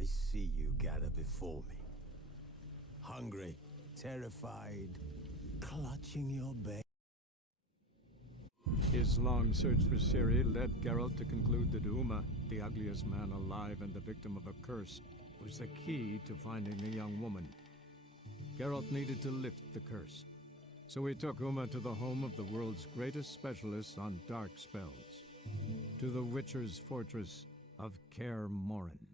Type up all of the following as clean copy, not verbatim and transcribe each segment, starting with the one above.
I see you gather before me. Hungry, terrified, clutching your bait. His long search for Ciri led Geralt to conclude that Uma, the ugliest man alive and the victim of a curse, was the key to finding the young woman. Geralt needed to lift the curse, so he took Uma to the home of the world's greatest specialist on dark spells, to the Witcher's fortress of Kaer Morhen.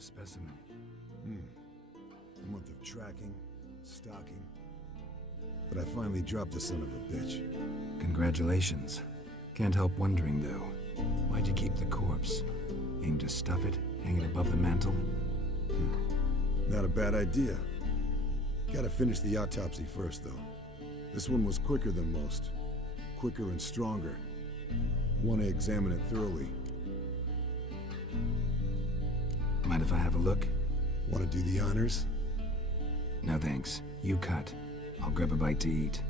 specimen. A month of tracking, stalking. But I finally dropped the son of a bitch. Congratulations. Can't help wondering, though. Why'd you keep the corpse? Aim to stuff it, hang it above the mantle? Not a bad idea. Gotta finish the autopsy first, though. This one was quicker than most. Quicker and stronger. Want to examine it thoroughly. Mind if I have a look? Want to do the honors? No thanks. You cut. I'll grab a bite to eat.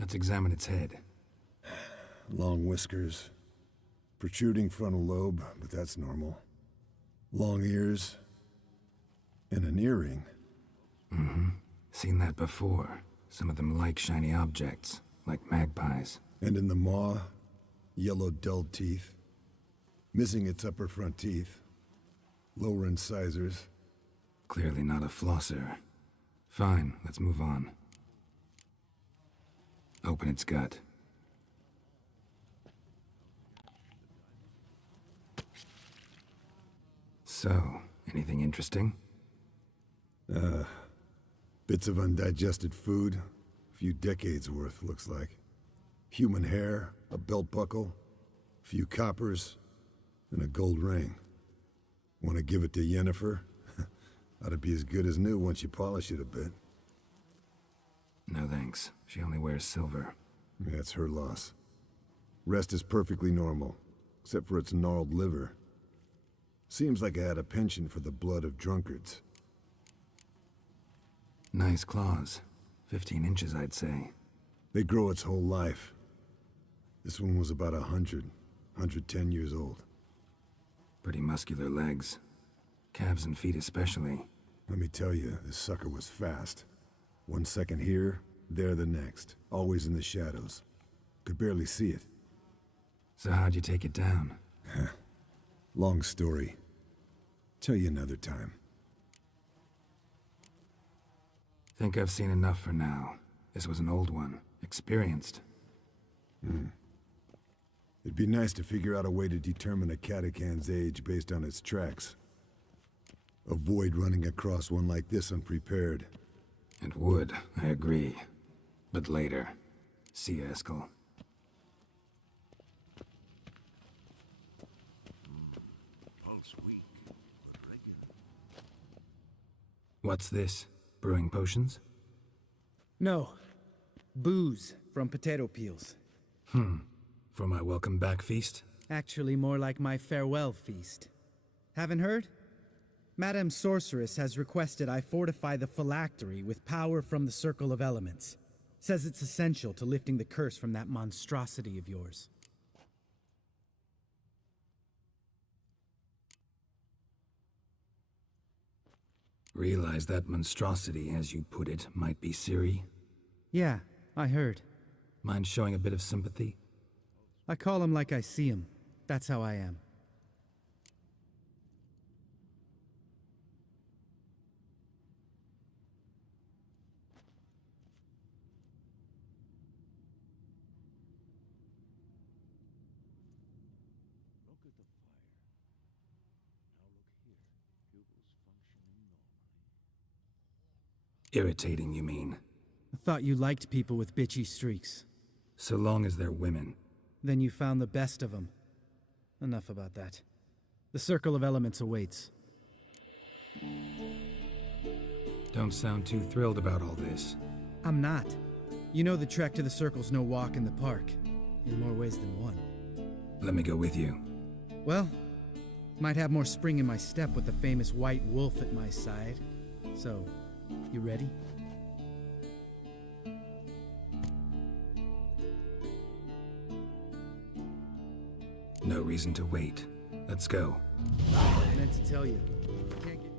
Let's examine its head. Long whiskers. Protruding frontal lobe, but that's normal. Long ears. And an earring. Seen that before. Some of them like shiny objects, like magpies. And in the maw, yellow dulled teeth. Missing its upper front teeth. Lower incisors. Clearly not a flosser. Fine, let's move on. Open its gut. So, anything interesting? Bits of undigested food. A few decades worth, looks like. Human hair, a belt buckle, a few coppers, and a gold ring. Want to give it to Yennefer? Ought to be as good as new once you polish it a bit. No thanks. She only wears silver. Yeah, it's her loss. Rest is perfectly normal, except for its gnarled liver. Seems like I had a penchant for the blood of drunkards. Nice claws. 15 inches, I'd say. They grow its whole life. This one was about 110 years old. Pretty muscular legs. Calves and feet especially. Let me tell you, this sucker was fast. 1 second here, there the next. Always in the shadows. Could barely see it. So how'd you take it down? Long story. Tell you another time. Think I've seen enough for now. This was an old one. Experienced. It'd be nice to figure out a way to determine a Katakan's age based on its tracks. Avoid running across one like this unprepared. It would, I agree. But later. See you, Eskel. What's this? Brewing potions? No. Booze from potato peels. For my welcome back feast? Actually more like my farewell feast. Haven't heard? Madame Sorceress has requested I fortify the phylactery with power from the Circle of Elements. Says it's essential to lifting the curse from that monstrosity of yours. Realize that monstrosity, as you put it, might be Ciri? Yeah, I heard. Mind showing a bit of sympathy? I call him like I see him. That's how I am. Irritating, you mean? I thought you liked people with bitchy streaks. So long as they're women. Then you found the best of them. Enough about that. The Circle of Elements awaits. Don't sound too thrilled about all this. I'm not. You know the trek to the Circle's no walk in the park. In more ways than one. Let me go with you. Well, might have more spring in my step with the famous White Wolf at my side. So, you ready? No reason to wait. Let's go. I meant to tell you. Can't get...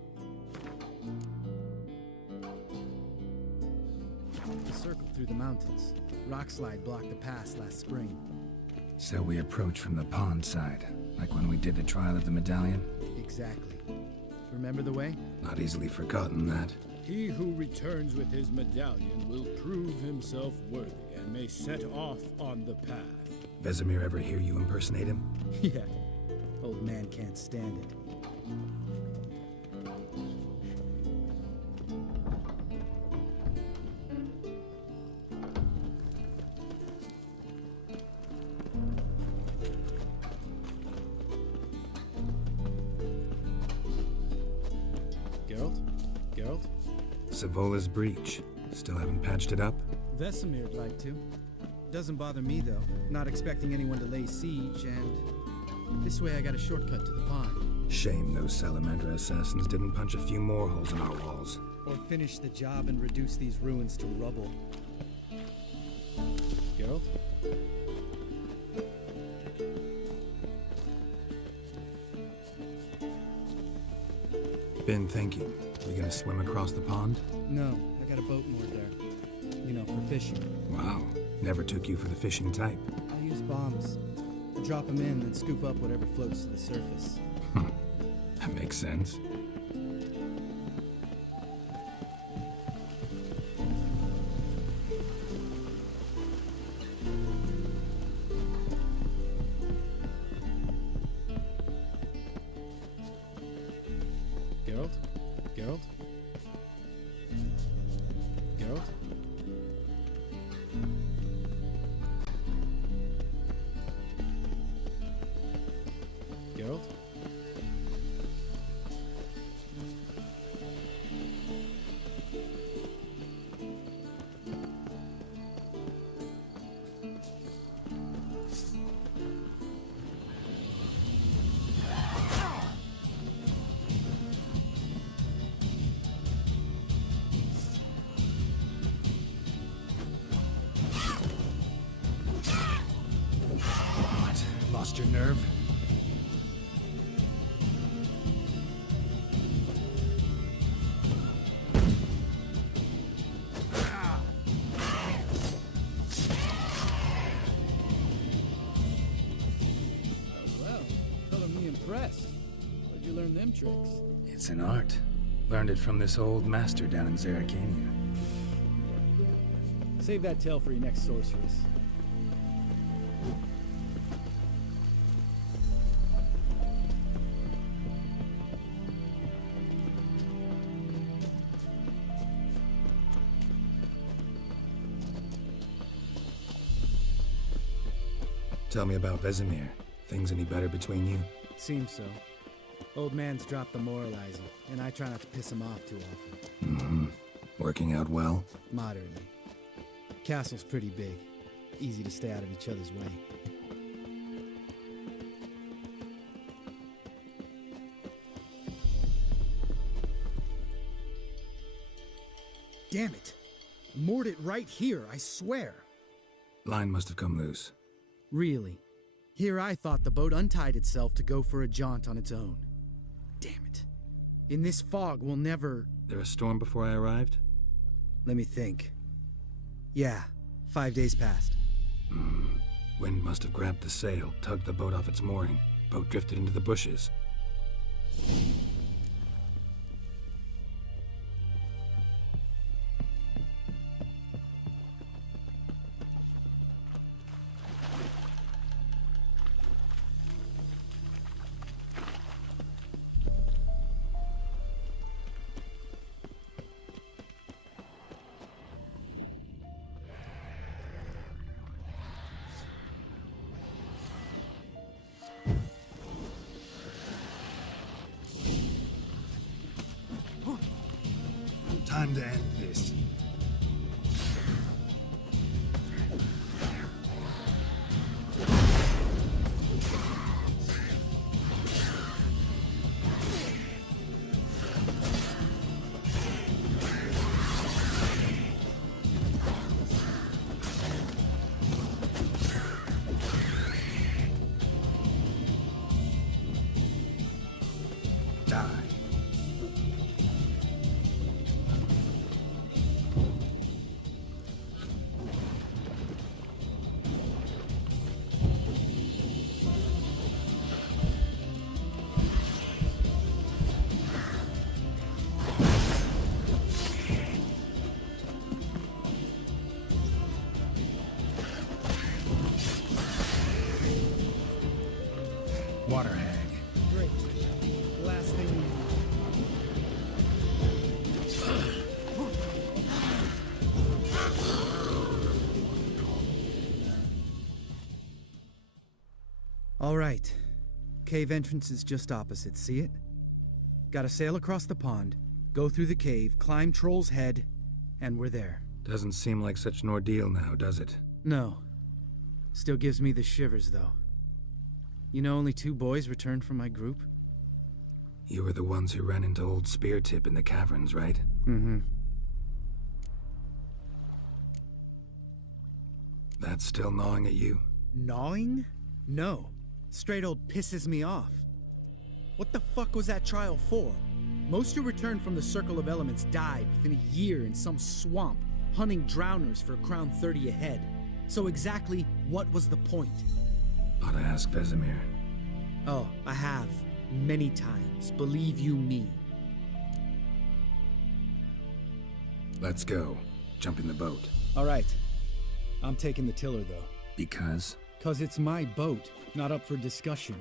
The circle through the mountains. Rockslide blocked the pass last spring. So we approach from the pond side, like when we did the trial of the medallion? Exactly. Remember the way? Not easily forgotten, that. He who returns with his medallion will prove himself worthy and may set off on the path. Vesemir ever hear you impersonate him? Yeah, old man can't stand it. Geralt? Geralt? Savola's breach. Still haven't patched it up? Vesemir'd like to. Doesn't bother me, though. Not expecting anyone to lay siege, and this way I got a shortcut to the pond. Shame those Salamandra assassins didn't punch a few more holes in our walls. Or finish the job and reduce these ruins to rubble. Geralt? Been thinking. We gonna swim across the pond? No, I got a boat moored there. You know, for fishing. Wow. Never took you for the fishing type. I use bombs. I drop them in and scoop up whatever floats to the surface. That makes sense. Geralt? Geralt? Geralt? Geralt? What? Lost your nerve? Well, color me impressed. Where'd you learn them tricks? It's an art. Learned it from this old master down in Zerrikania. Save that tale for your next sorceress. Tell me about Vesemir. Things any better between you? Seems so. Old man's dropped the moralizing, and I try not to piss him off too often. Working out well? Moderately. Castle's pretty big. Easy to stay out of each other's way. Damn it! Moored it right here, I swear. Line must have come loose. Really? Here I thought the boat untied itself to go for a jaunt on its own. Damn it. In this fog, we'll never... There a storm before I arrived? Let me think. Yeah, 5 days passed. Wind must have grabbed the sail, tugged the boat off its mooring. Boat drifted into the bushes. Time to end this. Die. Water hag. Great. Last thing we need. All right. Cave entrance is just opposite, see it? Gotta sail across the pond, go through the cave, climb Troll's Head, and we're there. Doesn't seem like such an ordeal now, does it? No. Still gives me the shivers, though. You know only 2 boys returned from my group? You were the ones who ran into old Speartip in the caverns, right? Mm-hmm. That's still gnawing at you? Gnawing? No. Straight old pisses me off. What the fuck was that trial for? Most who returned from the Circle of Elements died within a year in some swamp, hunting drowners for Crown 30 a head. So exactly what was the point? Ought to ask Vesemir. Oh, I have. Many times, believe you me. Let's go. Jump in the boat. All right. I'm taking the tiller, though. Because? 'Cause it's my boat, not up for discussion.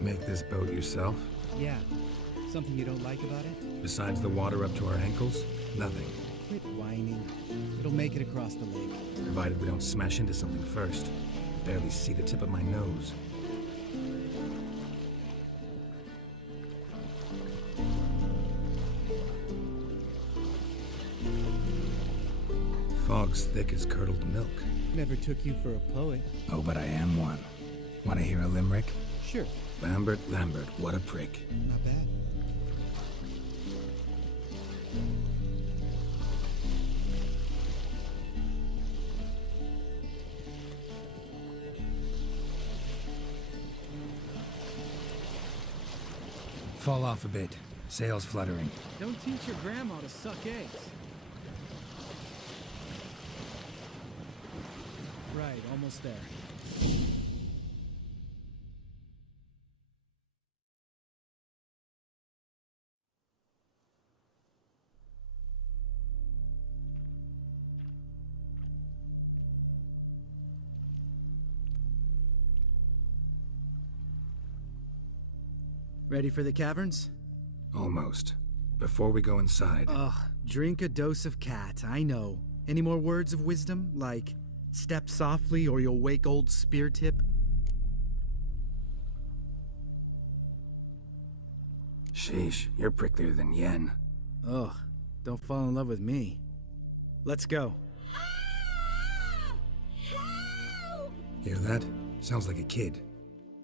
Make this boat yourself? Yeah. Something you don't like about it? Besides the water up to our ankles? Nothing. Quit whining. It'll make it across the lake. Provided we don't smash into something first. Barely see the tip of my nose. Fog's thick as curdled milk. Never took you for a poet. Oh, but I am one. Want to hear a limerick? Sure. Lambert, Lambert, what a prick. Not bad. Fall off a bit. Sails fluttering. Don't teach your grandma to suck eggs. Right, almost there. Ready for the caverns? Almost. Before we go inside, Ugh, drink a dose of cat, I know. Any more words of wisdom, like step softly or you'll wake old Spear Tip? sheesh, you're pricklier than Yen. Ugh, don't fall in love with me. Let's go. Hear that? Sounds like a kid.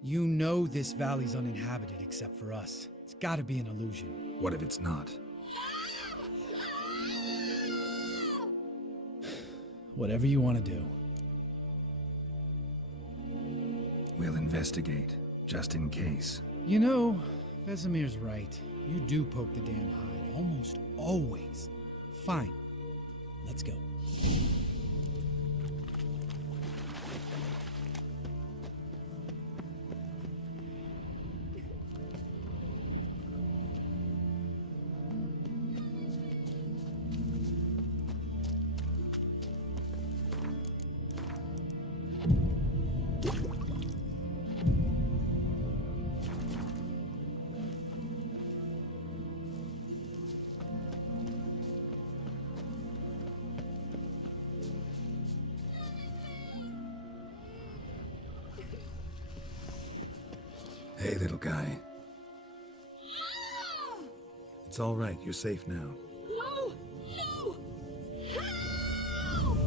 You know this valley's uninhabited except for us. It's gotta be an illusion. What if it's not? Whatever you want to do. We'll investigate, just in case. You know, Vesemir's right. You do poke the damn hive, almost always. Fine. Let's go. Hey, little guy. It's all right. You're safe now. No! No! Help!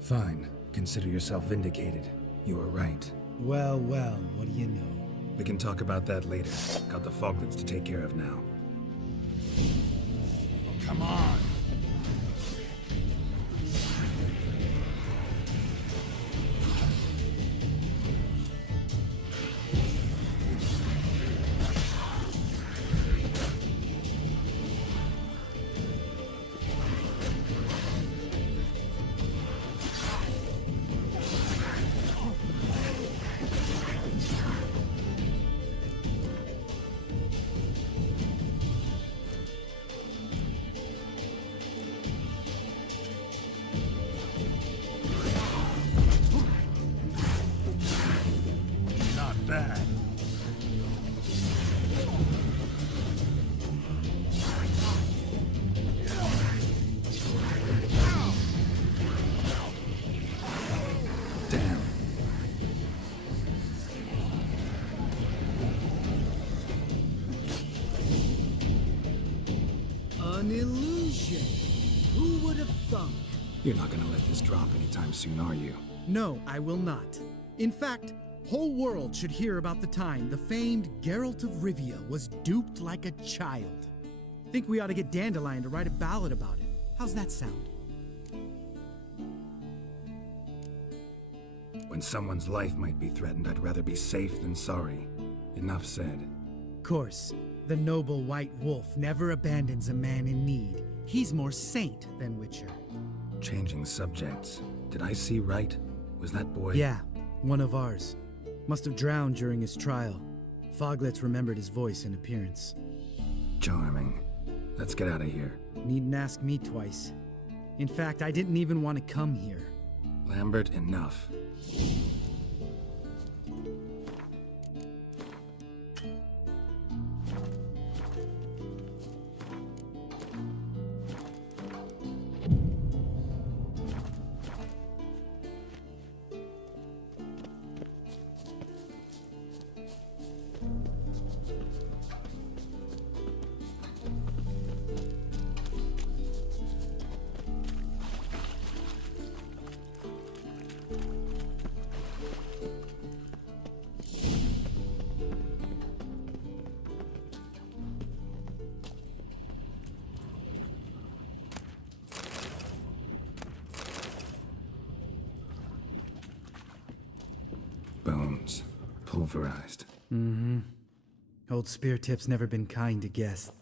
Fine. Consider yourself vindicated. You were right. Well, well, what do you know? We can talk about that later. Got the foglets to take care of now. Come on! Not bad. Damn. An illusion! Who would have thunk? You're not gonna let this drop anytime soon, are you? No, I will not. In fact, whole world should hear about the time the famed Geralt of Rivia was duped like a child. Think we ought to get Dandelion to write a ballad about it. How's that sound? When someone's life might be threatened, I'd rather be safe than sorry. Enough said. Course, the noble white wolf never abandons a man in need. He's more saint than Witcher. Changing subjects. Did I see right? Was that boy? Yeah, one of ours. Must have drowned during his trial. Foglets remembered his voice and appearance. Charming. Let's get out of here. Needn't ask me twice. In fact, I didn't even want to come here. Lambert, enough. Bones. Pulverized. Old Spear Tip's never been kind to guests.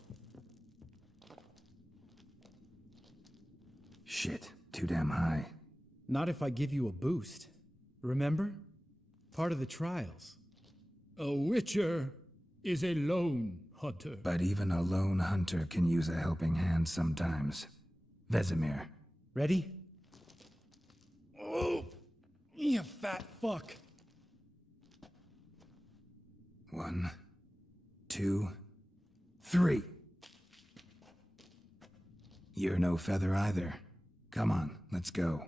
Shit. Too damn high. Not if I give you a boost. Remember? Part of the trials. A witcher is a lone hunter. But even a lone hunter can use a helping hand sometimes. Vesemir. Ready? Oh, you fat fuck. 1, 2, 3. You're no feather either. Come on, let's go.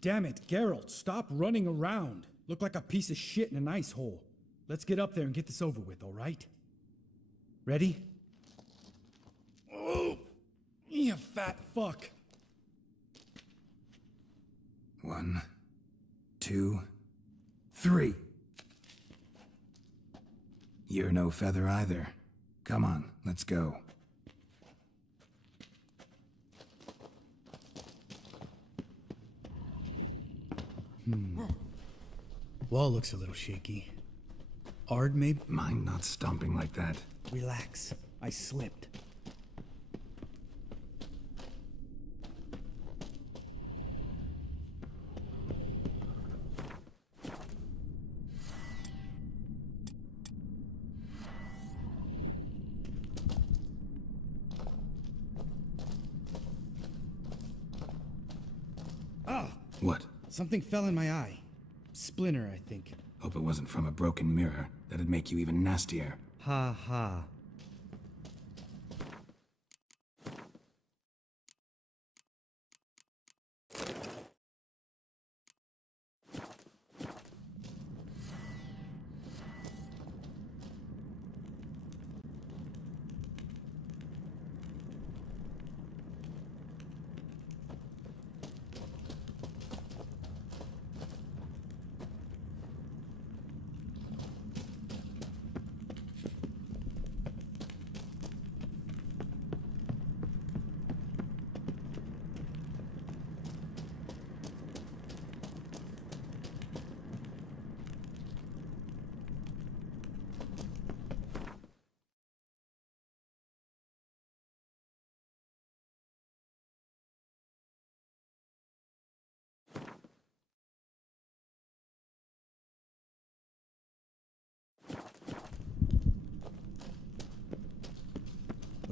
Damn it, Geralt, stop running around. Look like a piece of shit in an ice hole. Let's get up there and get this over with, all right? Ready? Oh, you fat fuck. 1, 2, 3. You're no feather either. Come on, let's go. Wall looks a little shaky. Ard, maybe? Mind not stomping like that. Relax. I slipped. What? Something fell in my eye. Splinter, I think. Hope it wasn't from a broken mirror. That'd make you even nastier. Ha ha.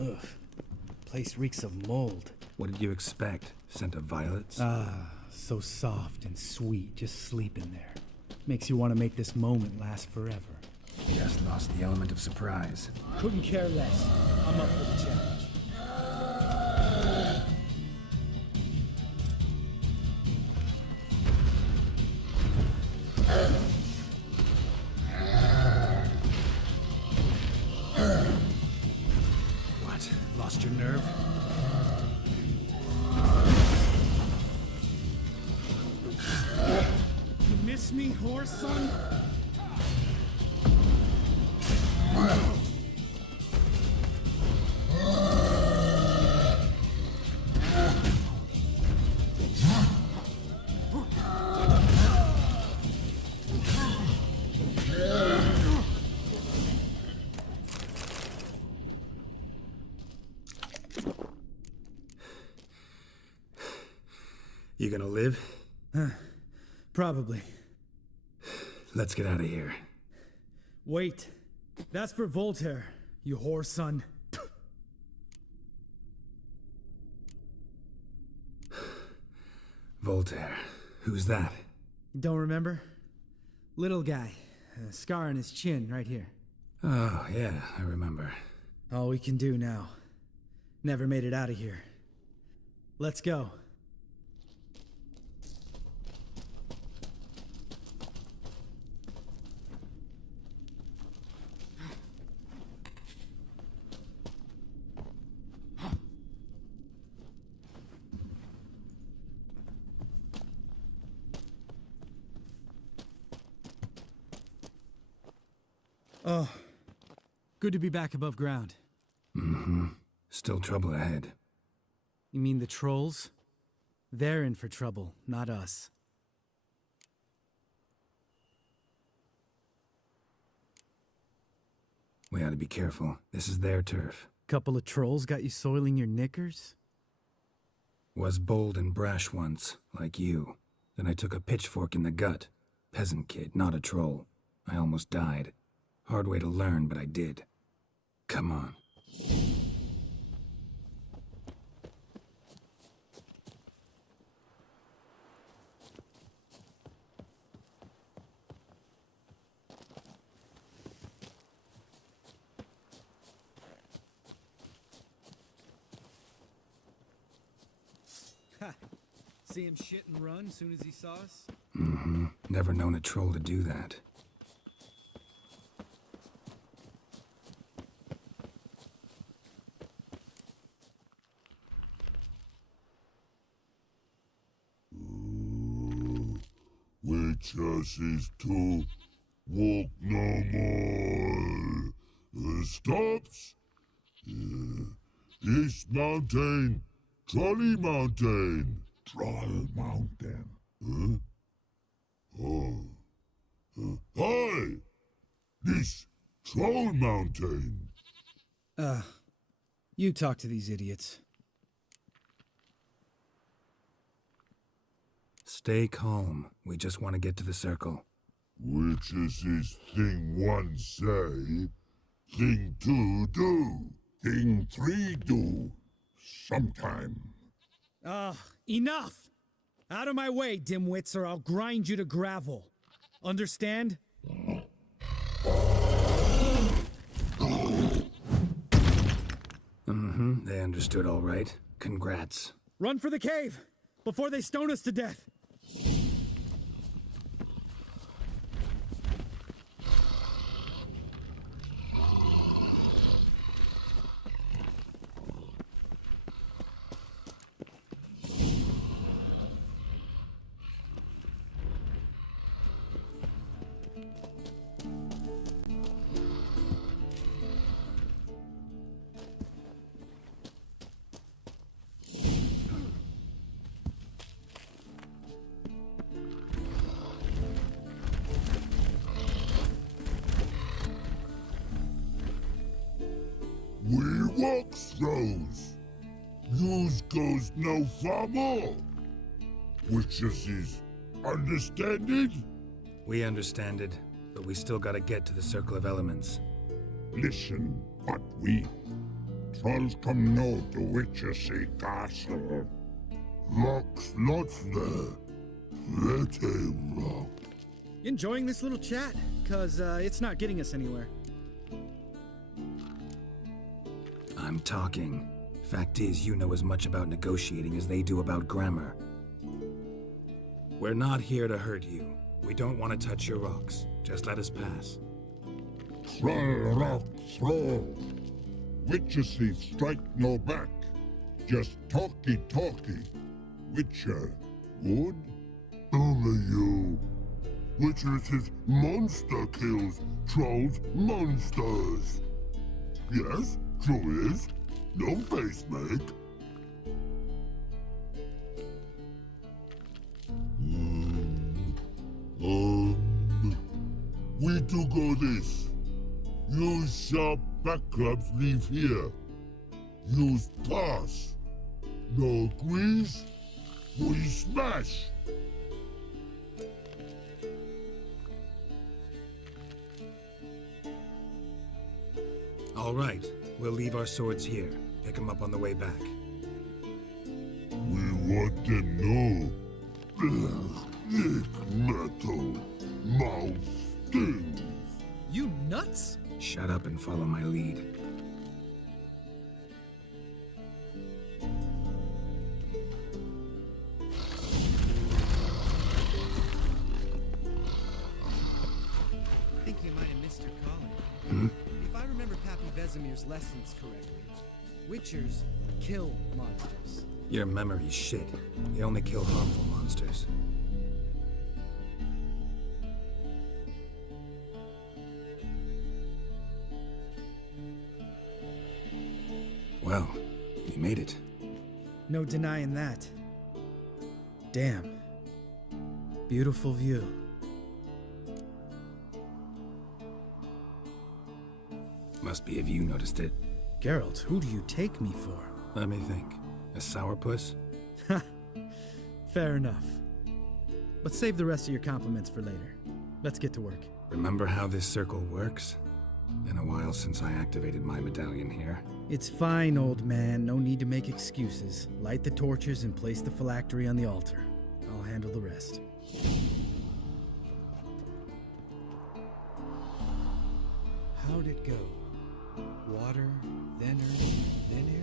Ugh. Place reeks of mold. What did you expect? Scent of violets? So soft and sweet, just sleeping there. Makes you want to make this moment last forever. Just lost the element of surprise. Couldn't care less. I'm up for the challenge. What? Lost your nerve? You miss me, whore son? You gonna live? Probably. Let's get out of here. Wait. That's for Voltaire, you whore son. Voltaire. Who's that? Don't remember? Little guy. A scar on his chin, right here. Oh, yeah, I remember. All we can do now. Never made it out of here. Let's go. Oh, good to be back above ground. Mm-hmm. Still trouble ahead. You mean the trolls? They're in for trouble, not us. We ought to be careful. This is their turf. Couple of trolls got you soiling your knickers? Was bold and brash once, like you. Then I took a pitchfork in the gut. Peasant kid, not a troll. I almost died. Hard way to learn, but I did. Come on. Ha! See him shit and run soon as he saw us? Mm-hmm. Never known a troll to do that. Witches to walk no more. Stops. This mountain, Trolley Mountain. Troll Mountain. Huh? Oh. Hi! This Troll Mountain. You talk to these idiots. Stay calm. We just want to get to the circle. Which is this thing one say, thing two do, thing three do, sometime. Enough! Out of my way, dimwits, or I'll grind you to gravel. Understand? Mm-hmm. They understood all right. Congrats. Run for the cave! Before they stone us to death! We walk throws. Yous goes no far more. Witches is understanded? We understand it, but we still gotta get to the Circle of Elements. Listen, what we trolls come know to Witches castle. Rocks lots there. Pretty rock. Enjoying this little chat? Cause, it's not getting us anywhere. I'm talking. Fact is, you know as much about negotiating as they do about grammar. We're not here to hurt you. We don't want to touch your rocks. Just let us pass. Troll rock throw. Witches strike no back. Just talky. Witcher, good? Only you. Witchers is monster kills trolls monsters. Yes, true is. No face make. We do go this. Use sharp back clubs leave here. Use pass. No agrees? We smash. All right, we'll leave our swords here. Pick them up on the way back. We want them know. Thick metal. Mouth stings. You nuts? Shut up and follow my lead. I think you might have missed your calling. If I remember Pappy Vesemir's lessons correctly, Witchers kill monsters. Your memory's shit. You only kill harmful monsters. Well, you made it. No denying that. Damn. Beautiful view. Must be if you noticed it. Geralt, who do you take me for? Let me think. A sourpuss? Fair enough. But save the rest of your compliments for later. Let's get to work. Remember how this circle works? Been a while since I activated my medallion here. It's fine, old man. No need to make excuses. Light the torches and place the phylactery on the altar. I'll handle the rest. How'd it go? Water, then earth, then air?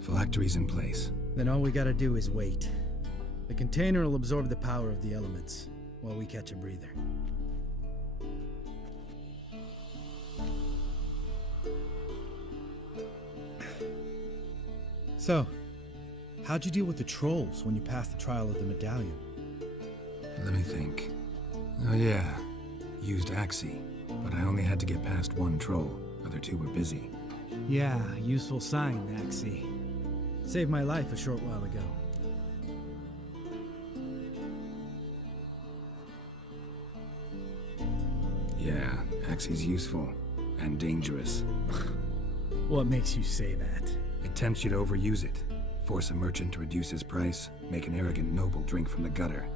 Phylactery's in place. Then all we gotta do is wait. The container will absorb the power of the elements, while we catch a breather. So, how'd you deal with the trolls when you passed the trial of the medallion? Let me think. Oh yeah, used Axii, but I only had to get past one troll. Other two were busy. Yeah, useful sign, Axii. Saved my life a short while ago. Yeah, Axii's useful. And dangerous. What makes you say that? It tempts you to overuse it. Force a merchant to reduce his price, make an arrogant noble drink from the gutter.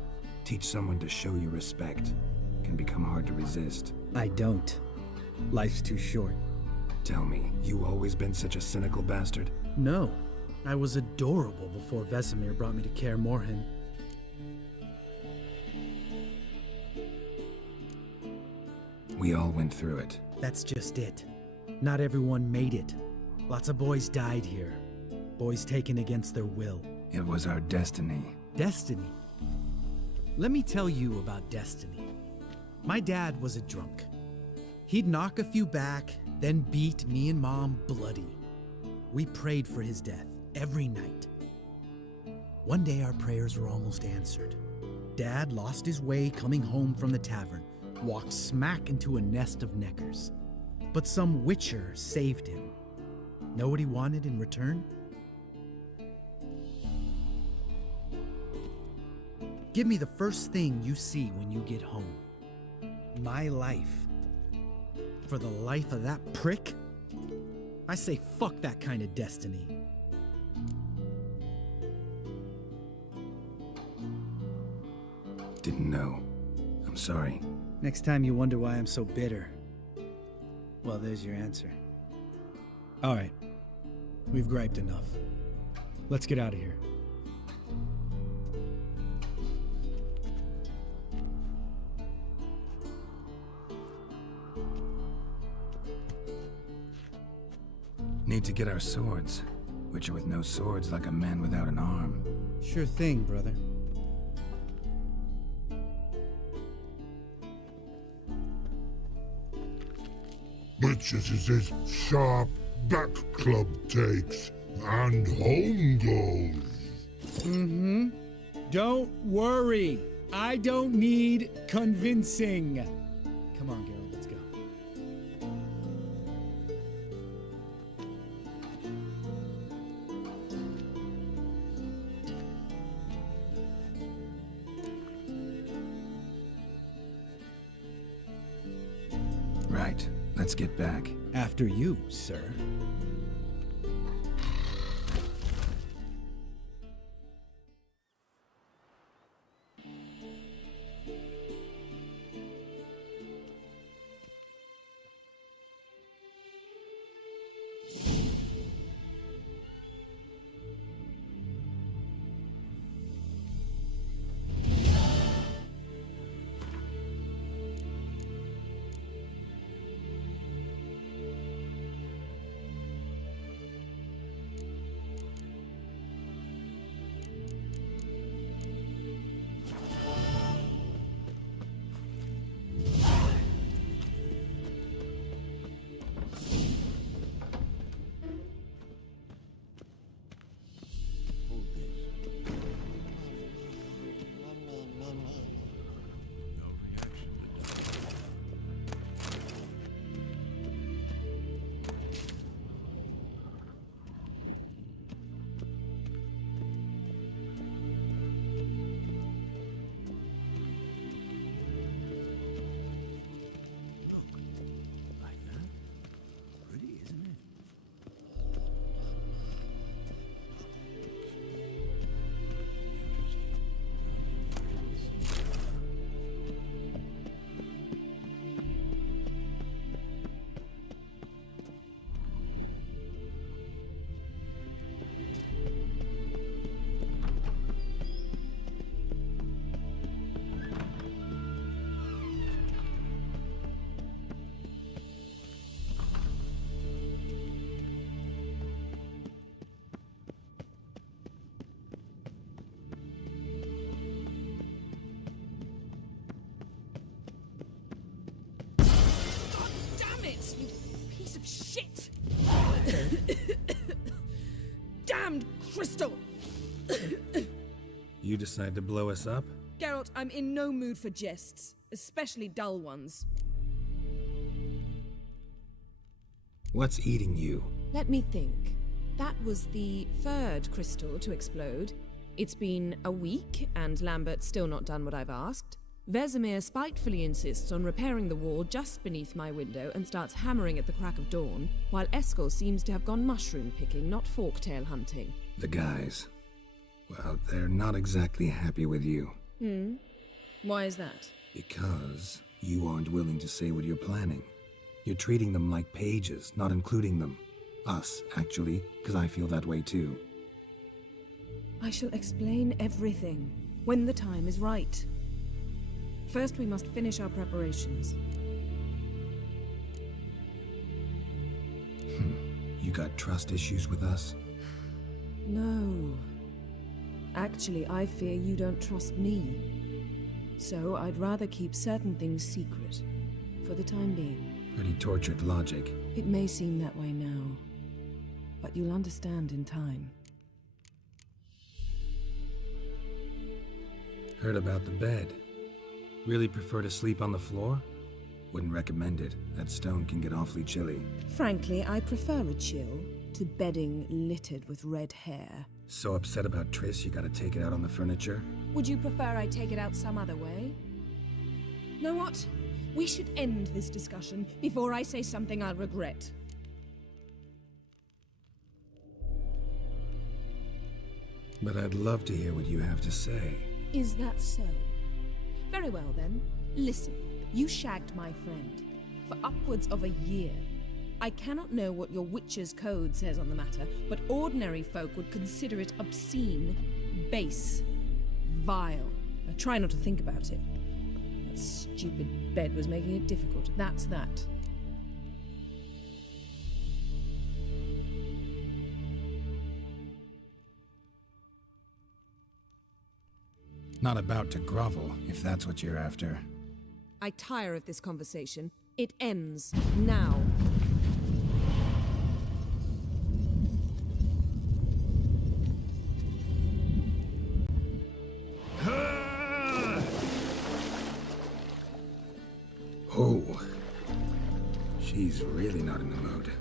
Teach someone to show you respect. Can become hard to resist. I don't. Life's too short. Tell me, you always been such a cynical bastard? No. I was adorable before Vesemir brought me to Kaer Morhen. We all went through it. That's just it. Not everyone made it. Lots of boys died here. Boys taken against their will. It was our destiny. Destiny? Let me tell you about destiny. My dad was a drunk. He'd knock a few back, then beat me and Mom bloody. We prayed for his death every night. One day our prayers were almost answered. Dad lost his way coming home from the tavern, walked smack into a nest of neckers. But some witcher saved him. Know what he wanted in return? Give me the first thing you see when you get home. My life. For the life of that prick? I say fuck that kind of destiny. Didn't know. I'm sorry. Next time you wonder why I'm so bitter, well, there's your answer. All right, We've griped enough. Let's get out of here. Need to get our swords, which are with no swords like a man without an arm. Sure thing, brother. Bitches is this sharp back club takes, and home goes. Don't worry. I don't need convincing. Come on, Geralt, let's go. Right, let's get back. After you, sir. You piece of shit! Damned crystal! You decide to blow us up? Geralt, I'm in no mood for jests, especially dull ones. What's eating you? Let me think. That was the third crystal to explode. It's been a week, and Lambert's still not done what I've asked. Vesemir spitefully insists on repairing the wall just beneath my window and starts hammering at the crack of dawn, while Eskel seems to have gone mushroom picking, not forktail hunting. The guys. Well, they're not exactly happy with you. Why is that? Because you aren't willing to say what you're planning. You're treating them like pages, not including them. Us, actually, because I feel that way too. I shall explain everything, when the time is right. First, we must finish our preparations. You got trust issues with us? No. Actually, I fear you don't trust me. So I'd rather keep certain things secret, for the time being. Pretty tortured logic. It may seem that way now, but you'll understand in time. Heard about the bed. Really prefer to sleep on the floor? Wouldn't recommend it. That stone can get awfully chilly. Frankly, I prefer a chill to bedding littered with red hair. So upset about Triss you gotta take it out on the furniture? Would you prefer I take it out some other way? Know what? We should end this discussion before I say something I'll regret. But I'd love to hear what you have to say. Is that so? Very well then. Listen, you shagged my friend for upwards of a year. I cannot know what your witch's code says on the matter, but ordinary folk would consider it obscene, base, vile. I try not to think about it. That stupid bed was making it difficult. That's that. Not about to grovel, if that's what you're after. I tire of this conversation. It ends now. Oh. She's really not in the mood.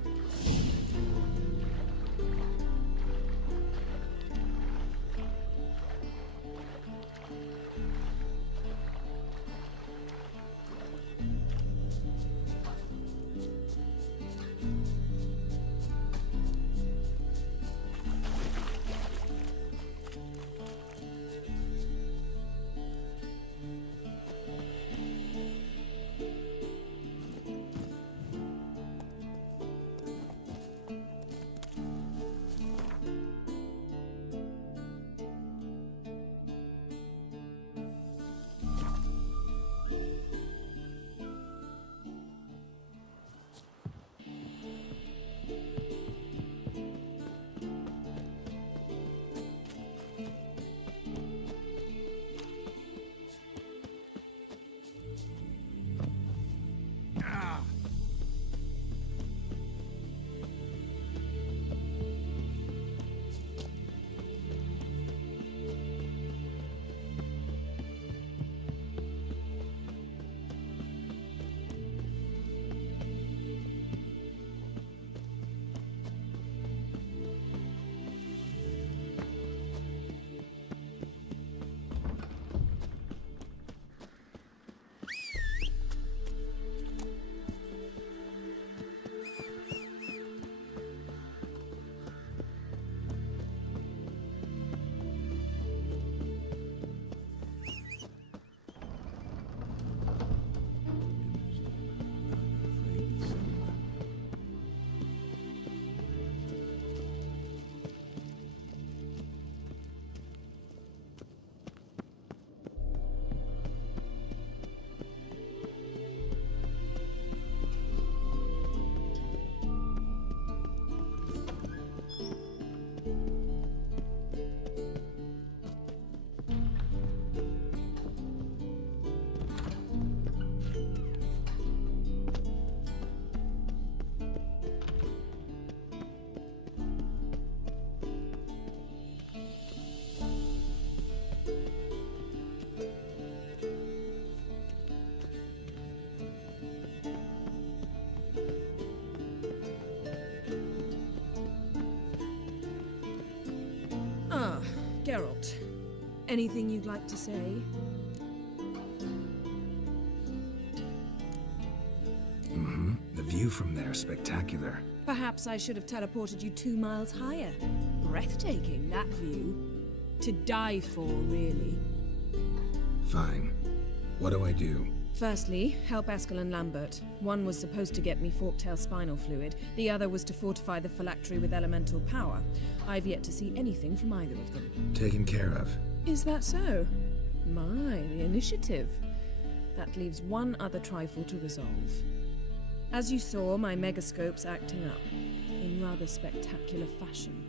Geralt, anything you'd like to say? The view from there is spectacular. Perhaps I should have teleported you 2 miles higher. Breathtaking, that view. To die for, really. Fine. What do I do? Firstly, help Eskel and Lambert. One was supposed to get me forktail spinal fluid, the other was to fortify the phylactery with elemental power. I've yet to see anything from either of them. Taken care of. Is that so? My, the initiative. That leaves one other trifle to resolve. As you saw, my megascope's acting up, in rather spectacular fashion.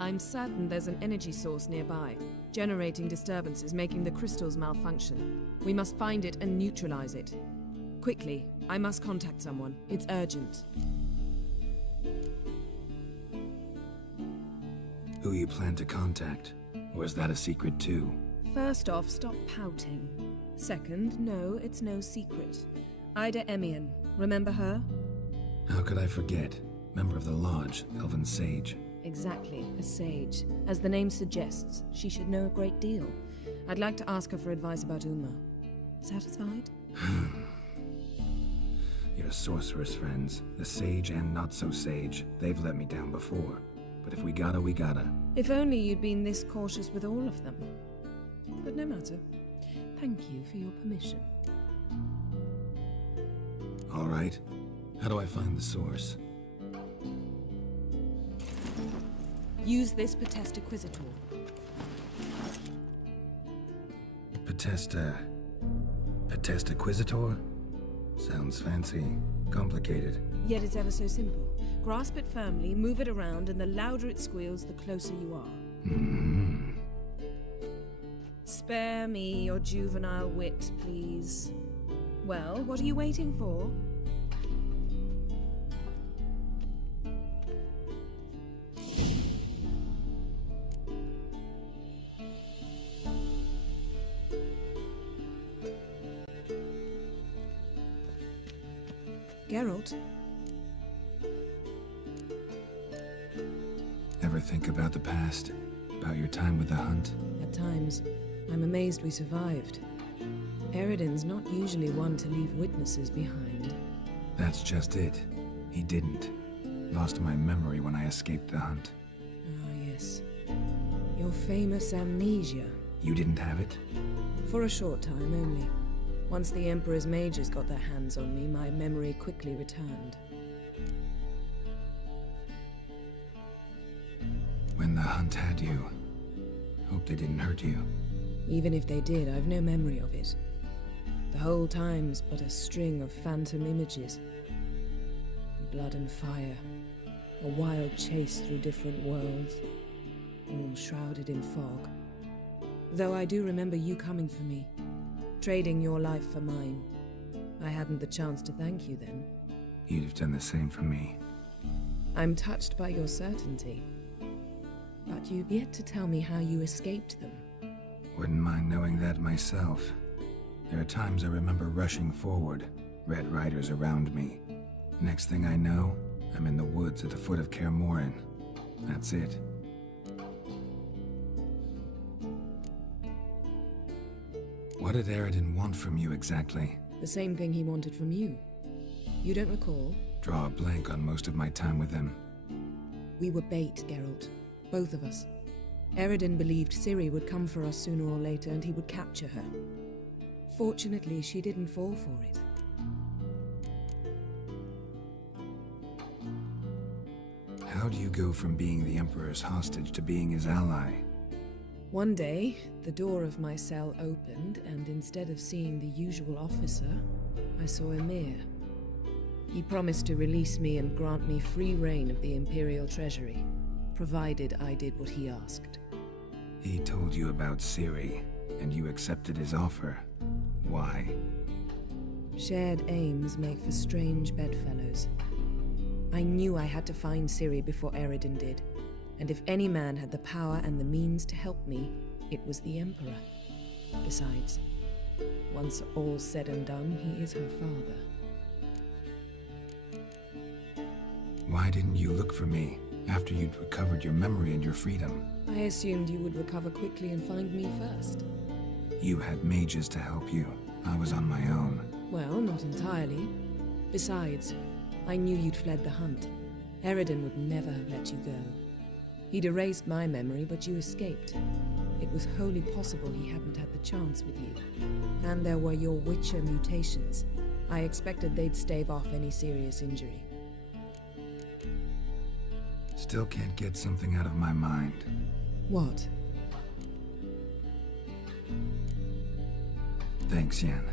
I'm certain there's an energy source nearby, generating disturbances, making the crystals malfunction. We must find it and neutralize it. Quickly, I must contact someone. It's urgent. Who you plan to contact? Or is that a secret too? First off, stop pouting. Second, no, it's no secret. Ida Emian, remember her? How could I forget? Member of the Lodge, Elven Sage. Exactly, a sage. As the name suggests, she should know a great deal. I'd like to ask her for advice about Uma. Satisfied? Your sorceress friends, the sage and not-so-sage, they've let me down before. But if we gotta, we gotta. If only you'd been this cautious with all of them. But no matter. Thank you for your permission. All right. How do I find the source? Use this Potestaquizator. Potestaquizator? Sounds fancy. Complicated. Yet it's ever so simple. Grasp it firmly, move it around, and the louder it squeals, the closer you are. Mm-hmm. Spare me your juvenile wit, please. Well, what are you waiting for? Geralt? Ever think about the past? About your time with the Hunt? At times, I'm amazed we survived. Eredin's not usually one to leave witnesses behind. That's just it. He didn't. Lost my memory when I escaped the Hunt. Ah, yes. Your famous amnesia. You didn't have it? For a short time only. Once the Emperor's mages got their hands on me, my memory quickly returned. When the Hunt had you, hope they didn't hurt you. Even if they did, I've no memory of it. The whole time's but a string of phantom images. Blood and fire. A wild chase through different worlds. All shrouded in fog. Though I do remember you coming for me. Trading your life for mine. I hadn't the chance to thank you then. You'd have done the same for me. I'm touched by your certainty. But you've yet to tell me how you escaped them. Wouldn't mind knowing that myself. There are times I remember rushing forward, Red Riders around me. Next thing I know, I'm in the woods at the foot of Kaer Morhen. That's it. What did Eredin want from you exactly? The same thing he wanted from you. You don't recall? Draw a blank on most of my time with him. We were bait, Geralt. Both of us. Eredin believed Ciri would come for us sooner or later and he would capture her. Fortunately, she didn't fall for it. How do you go from being the Emperor's hostage to being his ally? One day, the door of my cell opened, and instead of seeing the usual officer, I saw Emhyr. He promised to release me and grant me free reign of the Imperial Treasury, provided I did what he asked. He told you about Ciri, and you accepted his offer. Why? Shared aims make for strange bedfellows. I knew I had to find Ciri before Eredin did, and if any man had the power and the means to help me, it was the Emperor. Besides, once all's said and done, he is her father. Why didn't you look for me after you'd recovered your memory and your freedom? I assumed you would recover quickly and find me first. You had mages to help you. I was on my own. Well, not entirely. Besides, I knew you'd fled the Hunt. Eredin would never have let you go. He'd erased my memory, but you escaped. It was wholly possible he hadn't had the chance with you. And there were your Witcher mutations. I expected they'd stave off any serious injury. Still can't get something out of my mind. What? Thanks, Yen.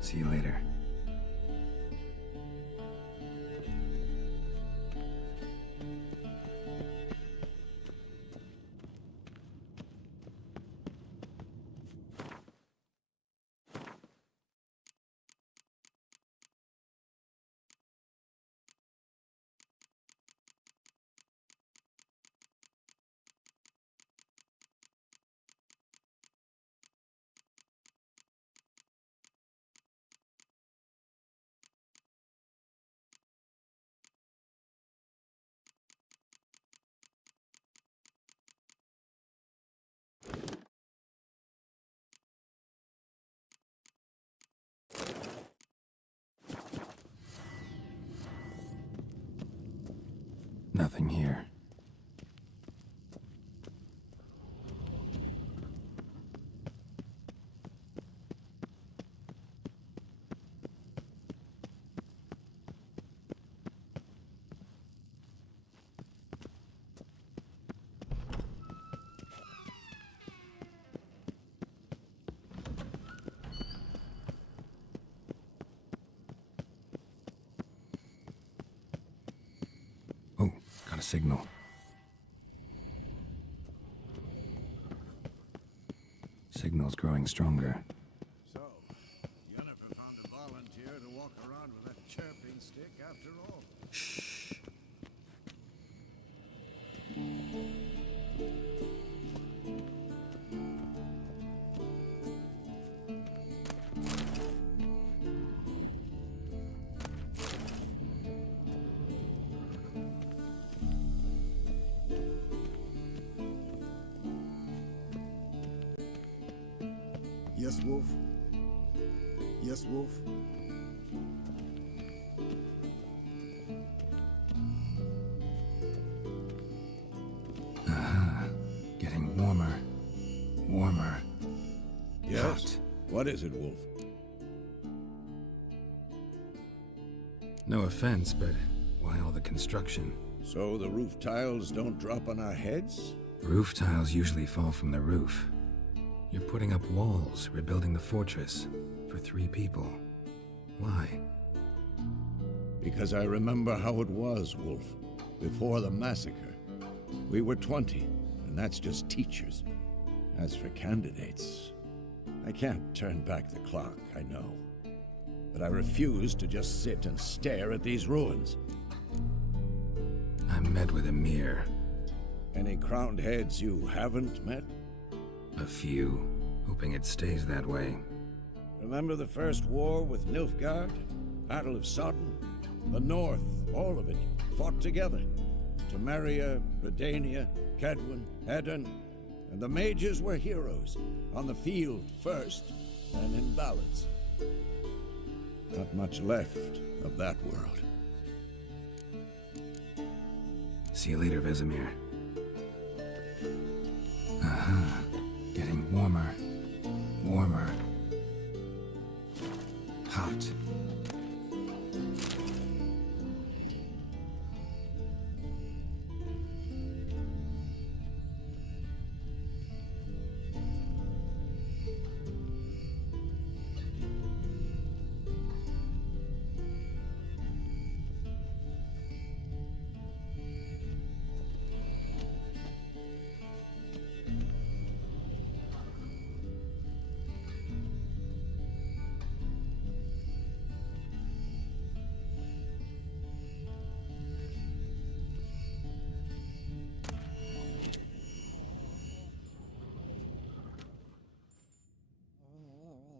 See you later. Nothing here. signal. Signal's growing stronger. So, Yennefer found a volunteer to walk around with that chirping stick after all. Shh. Yes, Wolf? Yes, Wolf? Getting warmer. Warmer. Yes? Hot. What is it, Wolf? No offense, but why all the construction? So the roof tiles don't drop on our heads? Roof tiles usually fall from the roof. You're putting up walls, rebuilding the fortress. For 3 people. Why? Because I remember how it was, Wolf. Before the massacre. We were 20, and that's just teachers. As for candidates, I can't turn back the clock, I know. But I refuse to just sit and stare at these ruins. I met with Emir. Any crowned heads you haven't met? A few. Hoping it stays that way. Remember the first war with Nilfgaard? Battle of Sodden? The North, all of it, fought together. Temeria, Redania, Kedwen, Edirn, and the mages were heroes. On the field first, and in ballads. Not much left of that world. See you later, Vesemir. Getting warmer. Warmer. Hot.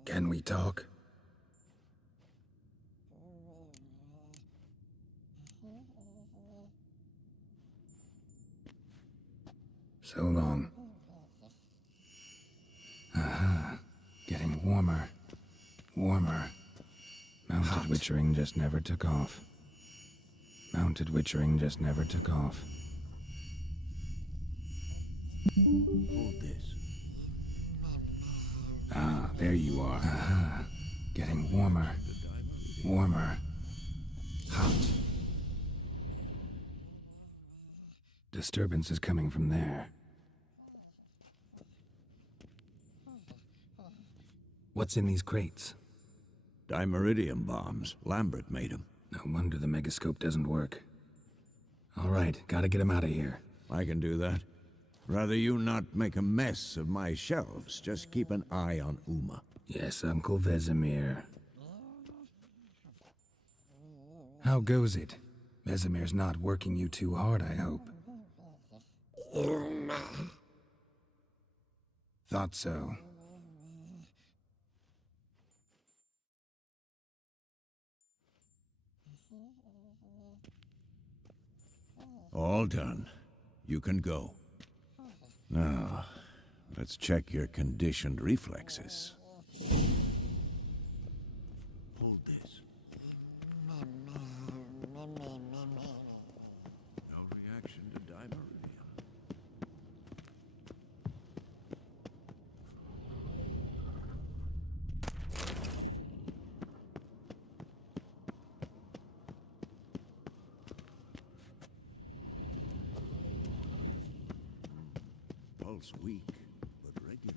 Can we talk? So long. Getting warmer. Warmer. Mounted Witchering just never took off. Mounted Witchering just never took off. Hold this. Ah, there you are. Getting warmer. Warmer. Hot. Disturbance is coming from there. What's in these crates? Dimeridium bombs. Lambert made them. No wonder the megascope doesn't work. All right, gotta get him out of here. I can do that. Rather you not make a mess of my shelves. Just keep an eye on Uma. Yes, Uncle Vesemir. How goes it? Vesemir's not working you too hard, I hope. Thought so. All done. You can go. Now, let's check your conditioned reflexes. Hold this. No reaction to dimeridium. Pulse weak, but regular.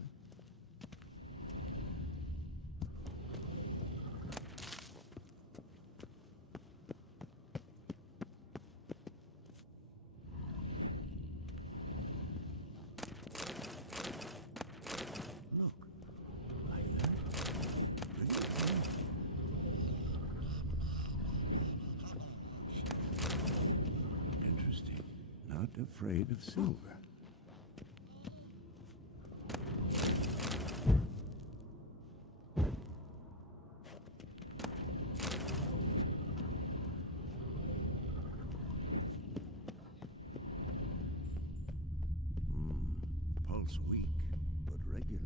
afraid of silver. Pulse weak, but regular.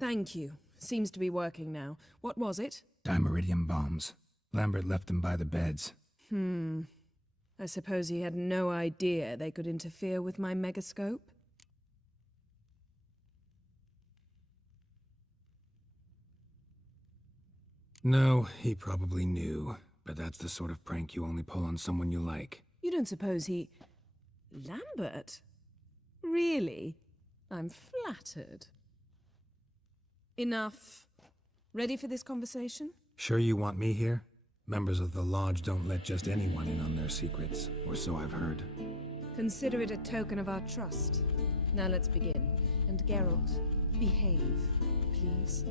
Thank you. Seems to be working now. What was it? Dimeridium bombs. Lambert left them by the beds. I suppose he had no idea they could interfere with my megascope? No, he probably knew. But that's the sort of prank you only pull on someone you like. You don't suppose he... Lambert? Really? I'm flattered. Enough. Ready for this conversation? Sure you want me here? Members of the Lodge don't let just anyone in on their secrets, or so I've heard. Consider it a token of our trust. Now let's begin. And Geralt, behave, please.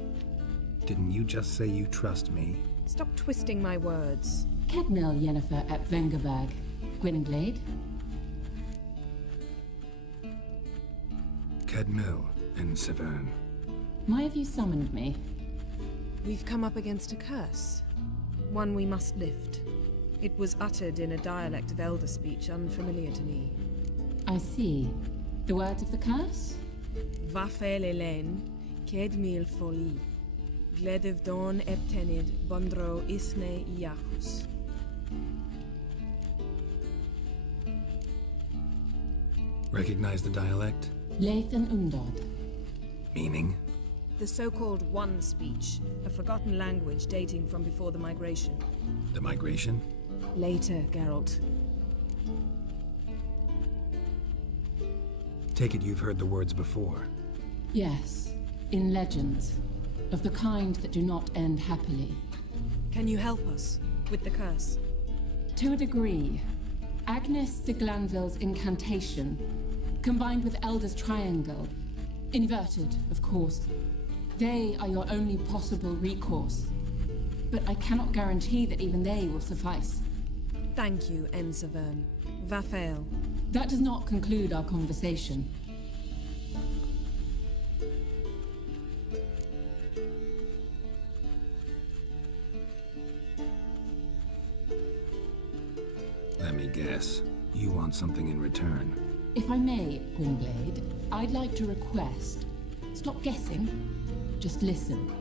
Didn't you just say you trust me? Stop twisting my words. Cadmel Yennefer at Vengerberg. Gwynglade? Cadmel and Severn. Why have you summoned me? We've come up against a curse. One we must lift. It was uttered in a dialect of Elder speech unfamiliar to me. I see. The words of the curse? Vafel Elen, Kedmil Foli, Gledev Don Eptenid, Bondro Isne Iachus. Recognize the dialect? Leith and Undod. Meaning? The so-called One speech, a forgotten language dating from before the migration. The migration? Later, Geralt. Take it you've heard the words before. Yes, in legends. Of the kind that do not end happily. Can you help us with the curse? To a degree. Agnes de Glanville's incantation, combined with Elder's triangle, inverted, of course. They are your only possible recourse. But I cannot guarantee that even they will suffice. Thank you, Ensevern. Vafel. That does not conclude our conversation. Let me guess. You want something in return. If I may, Gwynblade, I'd like to request. Stop guessing. Just listen.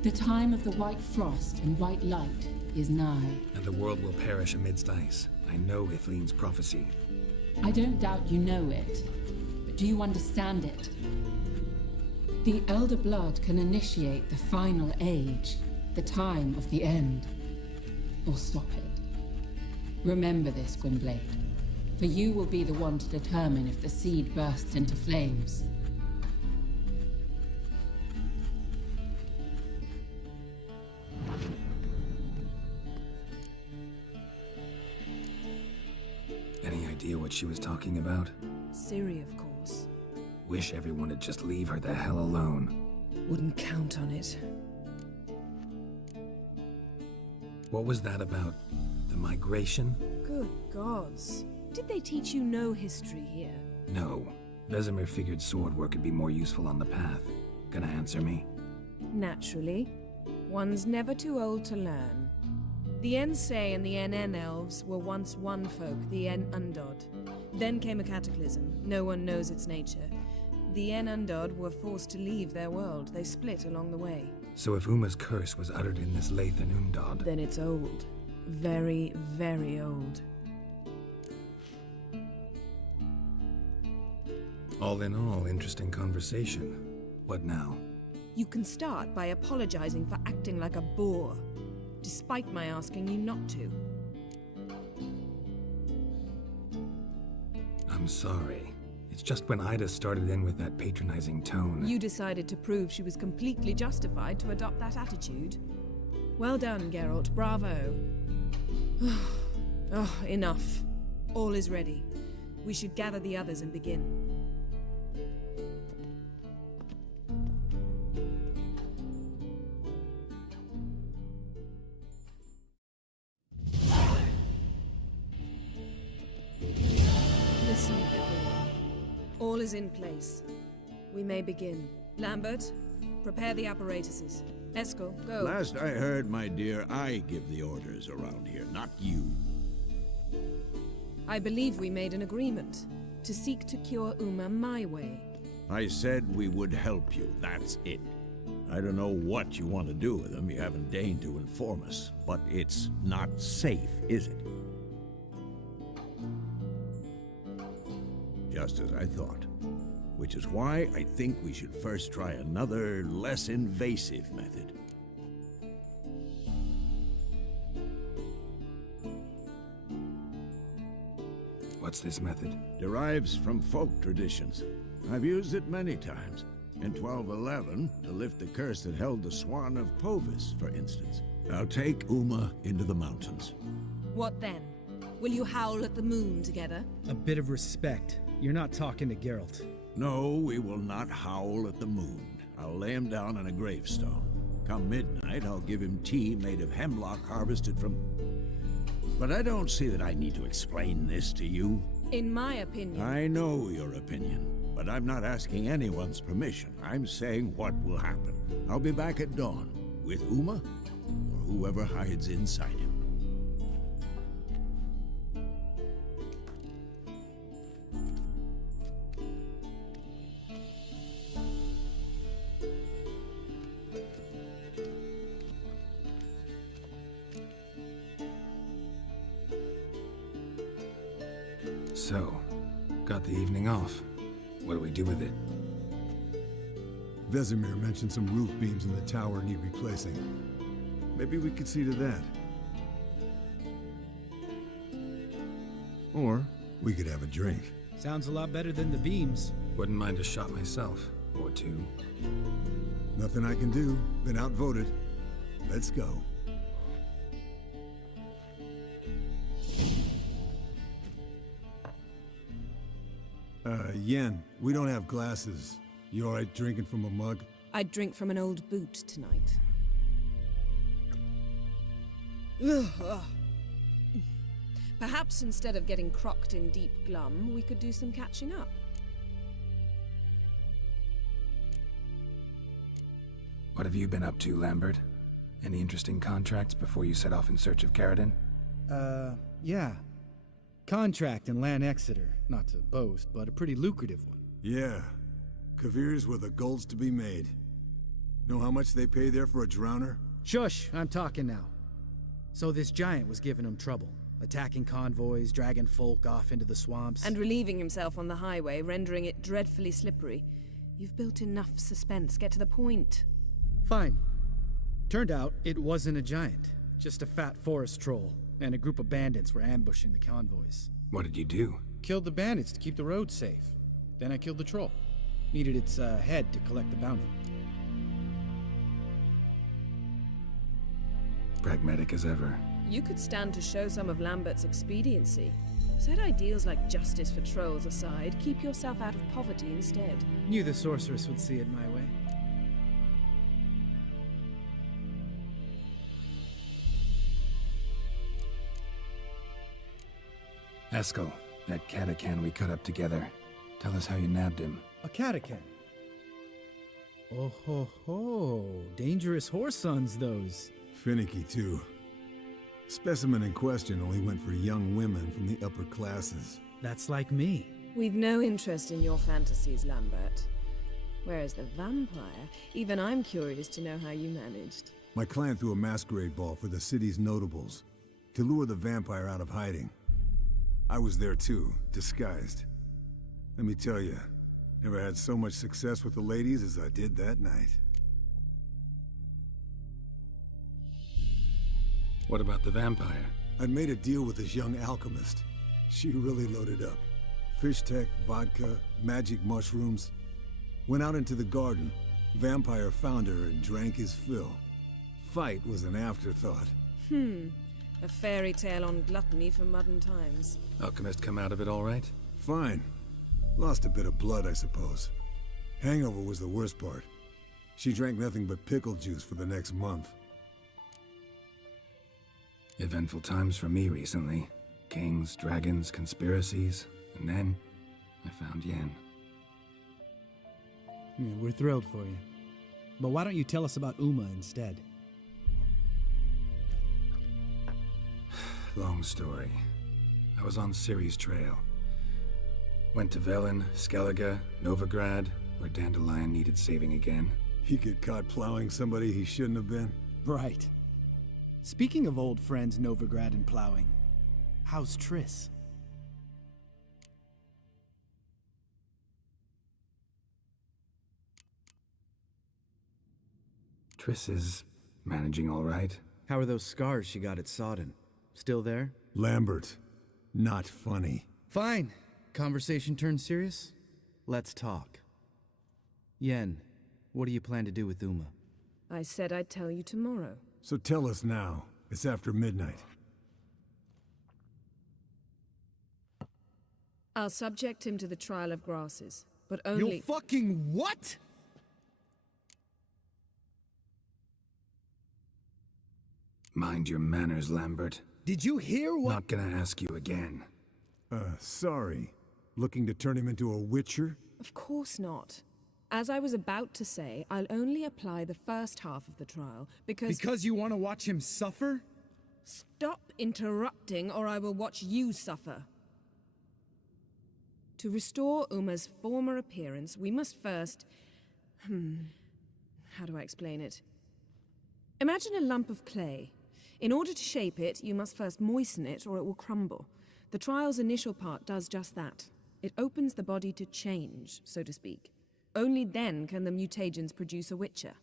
The time of the white frost and white light is nigh. And the world will perish amidst ice. I know Ithleen's prophecy. I don't doubt you know it. But do you understand it? The Elder Blood can initiate the final age, the time of the end. Or stop it. Remember this, Gwynblade. For you will be the one to determine if the seed bursts into flames. Any idea what she was talking about? Ciri, of course. Wish everyone would just leave her the hell alone. Wouldn't count on it. What was that about? The migration? Good gods. Did they teach you no history here? No. Vesemir figured sword work could be more useful on the path. Gonna answer me? Naturally. One's never too old to learn. The Ensei and the NN elves were once one folk, the En Undod. Then came a cataclysm. No one knows its nature. The En Undod were forced to leave their world. They split along the way. So if Uma's curse was uttered in this Lathan Undod, Then it's old. Very, very old. all in all, interesting conversation. What now? You can start by apologizing for acting like a boor, despite my asking you not to. I'm sorry. It's just when Ida started in with that patronizing tone. You decided to prove she was completely justified to adopt that attitude. Well done, Geralt. Bravo. Oh, enough. All is ready. We should gather the others and begin. Listen, everyone. All is in place. We may begin. Lambert, prepare the apparatuses. Eskel, go. Last I heard, my dear, I give the orders around here, not you. I believe we made an agreement to seek to cure Uma my way. I said we would help you, that's it. I don't know what you want to do with them, you haven't deigned to inform us, but it's not safe, is it? Just as I thought. Which is why I think we should first try another, less invasive method. What's this method? Derives from folk traditions. I've used it many times. In 1211, to lift the curse that held the Swan of Povis, for instance. Now take Uma into the mountains. What then? Will you howl at the moon together? A bit of respect. You're not talking to Geralt. No, we will not howl at the moon. I'll lay him down on a gravestone. Come midnight, I'll give him tea made of hemlock harvested from... But I don't see that I need to explain this to you. In my opinion... I know your opinion, but I'm not asking anyone's permission. I'm saying what will happen. I'll be back at dawn, with Uma, or whoever hides inside him. So, got the evening off. What do we do with it? Vesemir mentioned some roof beams in the tower need replacing. Maybe we could see to that. Or we could have a drink. Sounds a lot better than the beams. Wouldn't mind a shot myself. Or two. Nothing I can do. Been outvoted. Let's go. Yen, we don't have glasses. You alright drinking from a mug? I'd drink from an old boot tonight. Perhaps instead of getting crocked in deep glum, we could do some catching up. What have you been up to, Lambert? Any interesting contracts before you set off in search of Caridin? Yeah. Contract in Lan Exeter. Not to boast, but a pretty lucrative one. Yeah. Kavir's where the gold's to be made. Know how much they pay there for a drowner? Shush, I'm talking now. So this giant was giving him trouble. Attacking convoys, dragging folk off into the swamps. And relieving himself on the highway, rendering it dreadfully slippery. You've built enough suspense. Get to the point. Fine. Turned out it wasn't a giant. Just a fat forest troll. And a group of bandits were ambushing the convoys. What did you do? Killed the bandits to keep the road safe. Then I killed the troll. Needed its head to collect the bounty. Pragmatic as ever. You could stand to show some of Lambert's expediency. Set ideals like justice for trolls aside, keep yourself out of poverty instead. Knew the sorceress would see it my way. Eskel, that Catacan we cut up together. Tell us how you nabbed him. A Catacan. Oh ho ho. Dangerous horse sons, those. Finicky, too. Specimen in question only went for young women from the upper classes. That's like me. We've no interest in your fantasies, Lambert. Whereas the vampire, even I'm curious to know how you managed. My clan threw a masquerade ball for the city's notables to lure the vampire out of hiding. I was there too, disguised. Let me tell you, never had so much success with the ladies as I did that night. What about the vampire? I'd made a deal with this young alchemist. She really loaded up. Fish tech, vodka, magic mushrooms. Went out into the garden. Vampire found her and drank his fill. Fight was an afterthought. A fairy tale on gluttony for modern times. Alchemist come out of it all right? Fine. Lost a bit of blood, I suppose. Hangover was the worst part. She drank nothing but pickle juice for the next month. Eventful times for me recently. Kings, dragons, conspiracies, and then I found Yen. Yeah, we're thrilled for you. But why don't you tell us about Uma instead? Long story. I was on Ciri's trail. Went to Velen, Skellige, Novigrad, where Dandelion needed saving again. He get caught plowing somebody he shouldn't have been. Right. Speaking of old friends Novigrad and plowing, how's Triss? Triss is managing all right. How are those scars she got at Sodden? Still there? Lambert. Not funny. Fine. Conversation turned serious? Let's talk. Yen, what do you plan to do with Uma? I said I'd tell you tomorrow. So tell us now. It's after midnight. I'll subject him to the trial of grasses, but only— You fucking what? Mind your manners, Lambert. Did you hear what— Not gonna ask you again. Sorry. Looking to turn him into a witcher? Of course not. As I was about to say, I'll only apply the first half of the trial, because— Because you want to watch him suffer? Stop interrupting, or I will watch you suffer. To restore Uma's former appearance, we must first— how do I explain it? Imagine a lump of clay. In order to shape it, you must first moisten it, or it will crumble. The trial's initial part does just that. It opens the body to change, so to speak. Only then can the mutagens produce a witcher.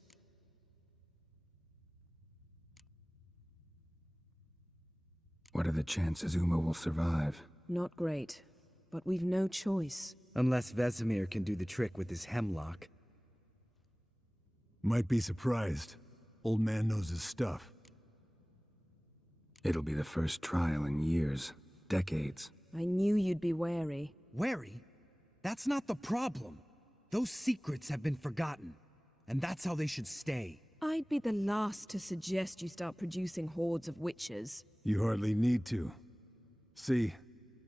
What are the chances Uma will survive? Not great, but we've no choice. Unless Vesemir can do the trick with his hemlock. Might be surprised. Old man knows his stuff. It'll be the first trial in years, decades. I knew you'd be wary. Wary? That's not the problem. Those secrets have been forgotten, and that's how they should stay. I'd be the last to suggest you start producing hordes of witches. You hardly need to. See,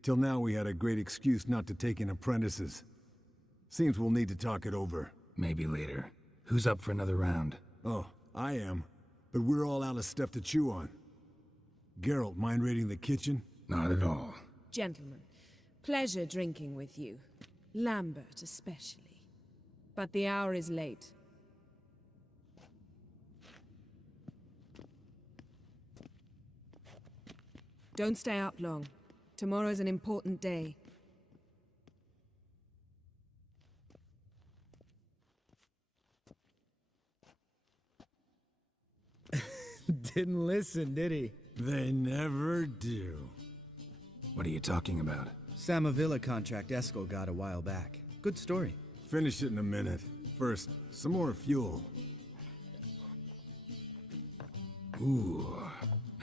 till now we had a great excuse not to take in apprentices. Seems we'll need to talk it over. Maybe later. Who's up for another round? Oh, I am. But we're all out of stuff to chew on. Geralt, mind raiding the kitchen? Not at all. Gentlemen, pleasure drinking with you. Lambert especially. But the hour is late. Don't stay up long. Tomorrow's an important day. Didn't listen, did he? They never do. What are you talking about? Samavilla contract Eskel got a while back. Good story. Finish it in a minute. First, some more fuel. Ooh,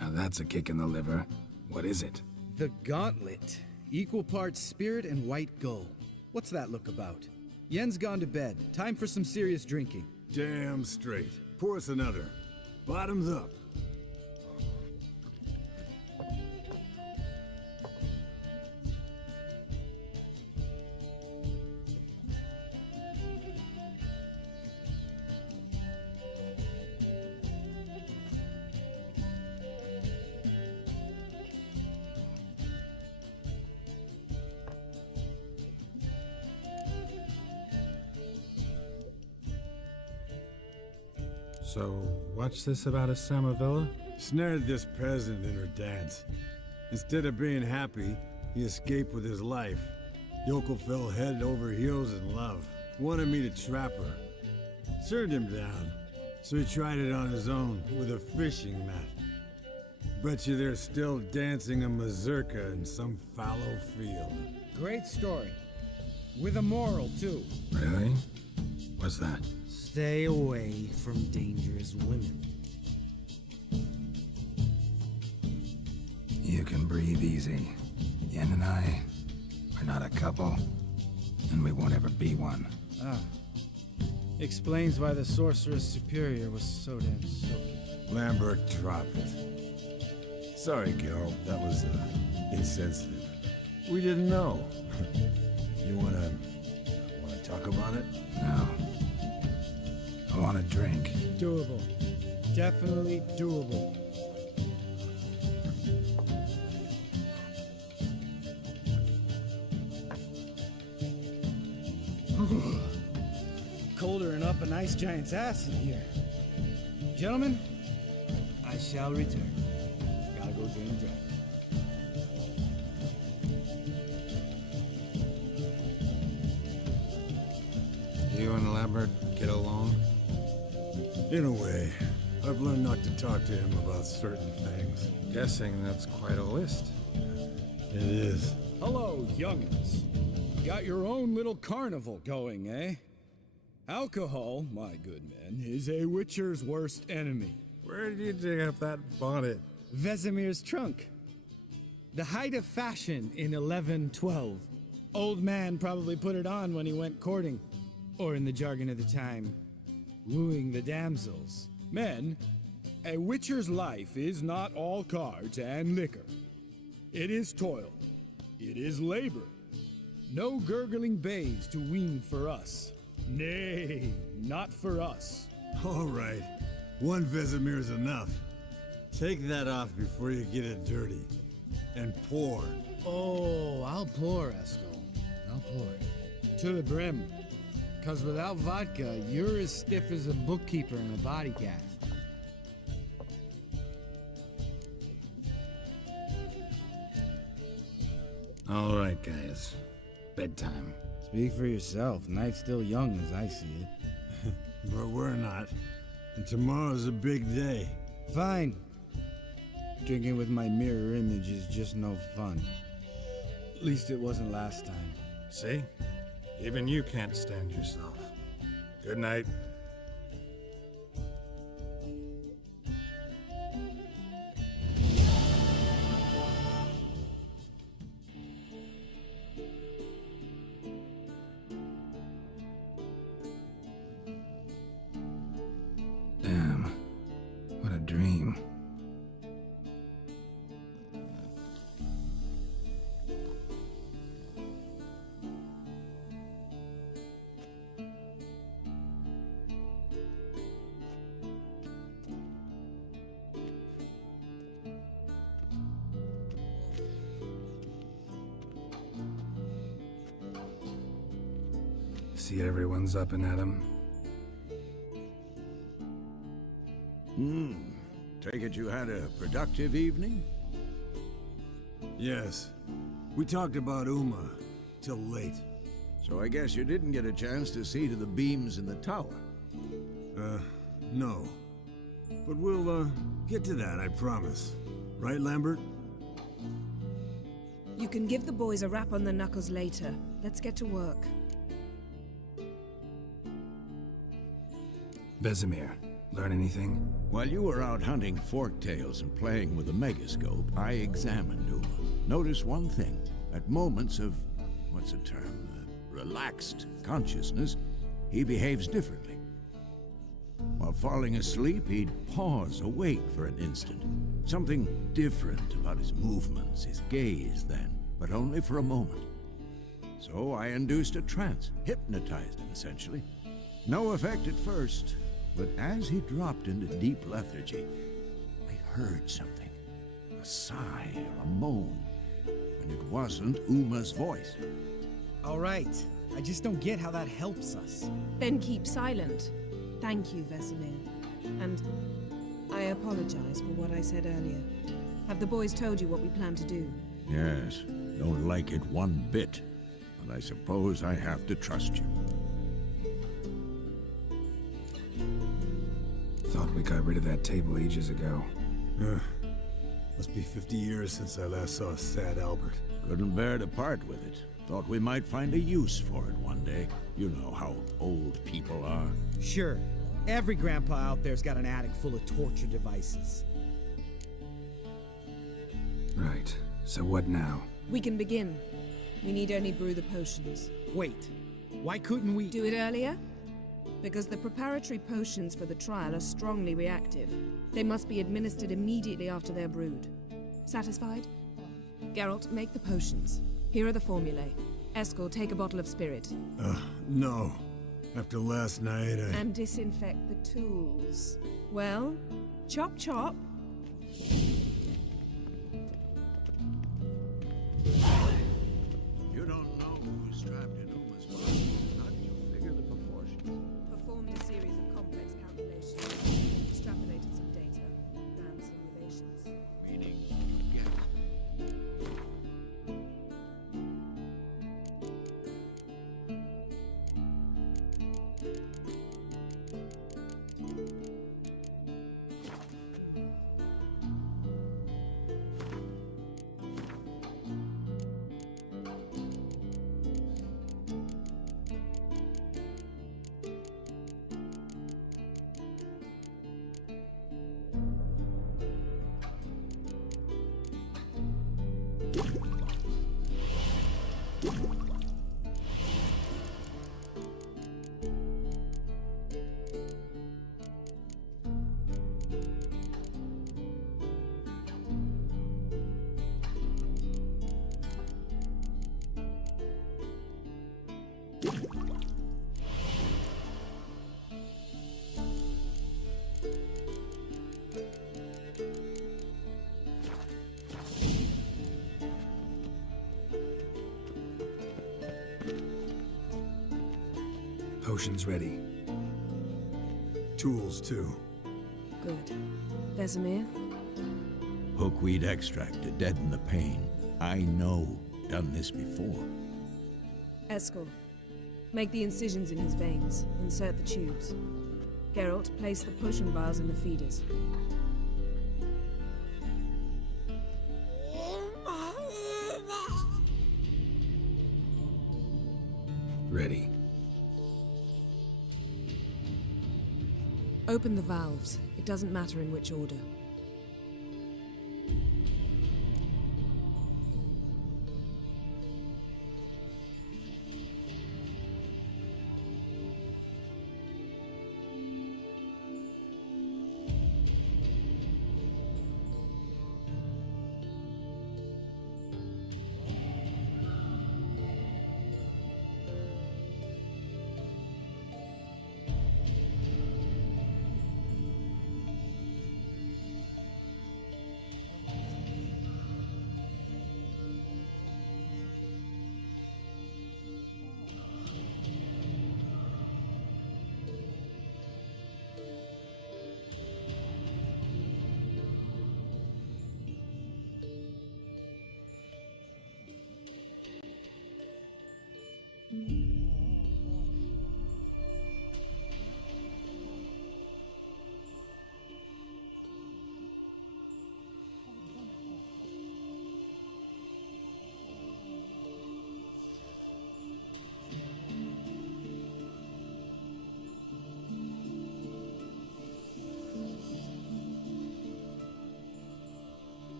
now that's a kick in the liver. What is it? The Gauntlet. Equal parts spirit and white gull. What's that look about? Yen's gone to bed. Time for some serious drinking. Damn straight. Pour us another. Bottoms up. So, what's this about a Samavilla? Snared this peasant in her dance. Instead of being happy, he escaped with his life. Yokel fell head over heels in love. Wanted me to trap her. Turned him down. So he tried it on his own, with a fishing net. Bet you they're still dancing a mazurka in some fallow field. Great story. With a moral, too. Really? What's that? Stay away from dangerous women. You can breathe easy. Yen and I, we're not a couple, and we won't ever be one. Ah. Explains why the Sorceress Superior was so damn soaky. Lambert, drop it. Sorry, Geralt, that was, insensitive. We didn't know. You wanna talk about it? No. I want a drink. Doable. Definitely doable. Colder and up an ice giant's ass in here. Gentlemen, I shall return. Gotta go drain the dragon. You and Lambert get along? In a way. I've learned not to talk to him about certain things. Guessing that's quite a list. It is. Hello, youngins. Got your own little carnival going, eh? Alcohol, my good men, is a witcher's worst enemy. Where did you dig up that bonnet? Vesemir's trunk. The height of fashion in 1112. Old man probably put it on when he went courting. Or in the jargon of the time, wooing the damsels. Men, a witcher's life is not all cards and liquor. It is toil. It is labor. No gurgling babes to wean for us. Nay, not for us. All right. One Vesemir's enough. Take that off before you get it dirty. And pour. Oh, I'll pour, Eskel. I'll pour. To the brim. 'Cause without vodka, you're as stiff as a bookkeeper in a body cast. All right, guys. Bedtime. Speak for yourself. Night's still young as I see it. But we're not. And tomorrow's a big day. Fine. Drinking with my mirror image is just no fun. At least it wasn't last time. See? Even you can't stand yourself. Good night. Damn. What a dream. See everyone's up and at 'em. Take it you had a productive evening? Yes. We talked about Uma till late. So I guess you didn't get a chance to see to the beams in the tower. No. But we'll, get to that, I promise. Right, Lambert? You can give the boys a rap on the knuckles later. Let's get to work. Vesemir, learn anything? While you were out hunting forktails and playing with the megascope, I examined Uma. Notice one thing. At moments of, what's the term, relaxed consciousness, he behaves differently. While falling asleep, he'd pause, awake for an instant. Something different about his movements, his gaze then, but only for a moment. So I induced a trance, hypnotized him essentially. No effect at first, but as he dropped into deep lethargy, I heard something. A sigh or a moan. And it wasn't Uma's voice. All right. I just don't get how that helps us. Then keep silent. Thank you, Vesemir. And I apologize for what I said earlier. Have the boys told you what we plan to do? Yes, don't like it one bit. But I suppose I have to trust you. Thought we got rid of that table ages ago. Must be 50 years since I last saw sad Albert. Couldn't bear to part with it. Thought we might find a use for it one day. You know how old people are. Sure. Every grandpa out there's got an attic full of torture devices. Right. So what now? We can begin. We need only brew the potions. Wait. Why couldn't we... Do it earlier? Because the preparatory potions for the trial are strongly reactive. They must be administered immediately after they're brewed. Satisfied? Geralt, make the potions. Here are the formulae. Eskel, take a bottle of spirit. No. After last night, And disinfect the tools. Well, chop chop. You don't know who's trapped in Uma's body. How do you figure the proportions? Performed a series of complex calculations. Extrapolated some data. Ran simulations. Meaning, you guessed. Potions ready. tools, too. Good. Vesemir? Hookweed extract to deaden the pain. I know. Done this before. Eskel, make the incisions in his veins. Insert the tubes. Geralt, place the pushing bars in the feeders. Ready. Open the valves. It doesn't matter in which order.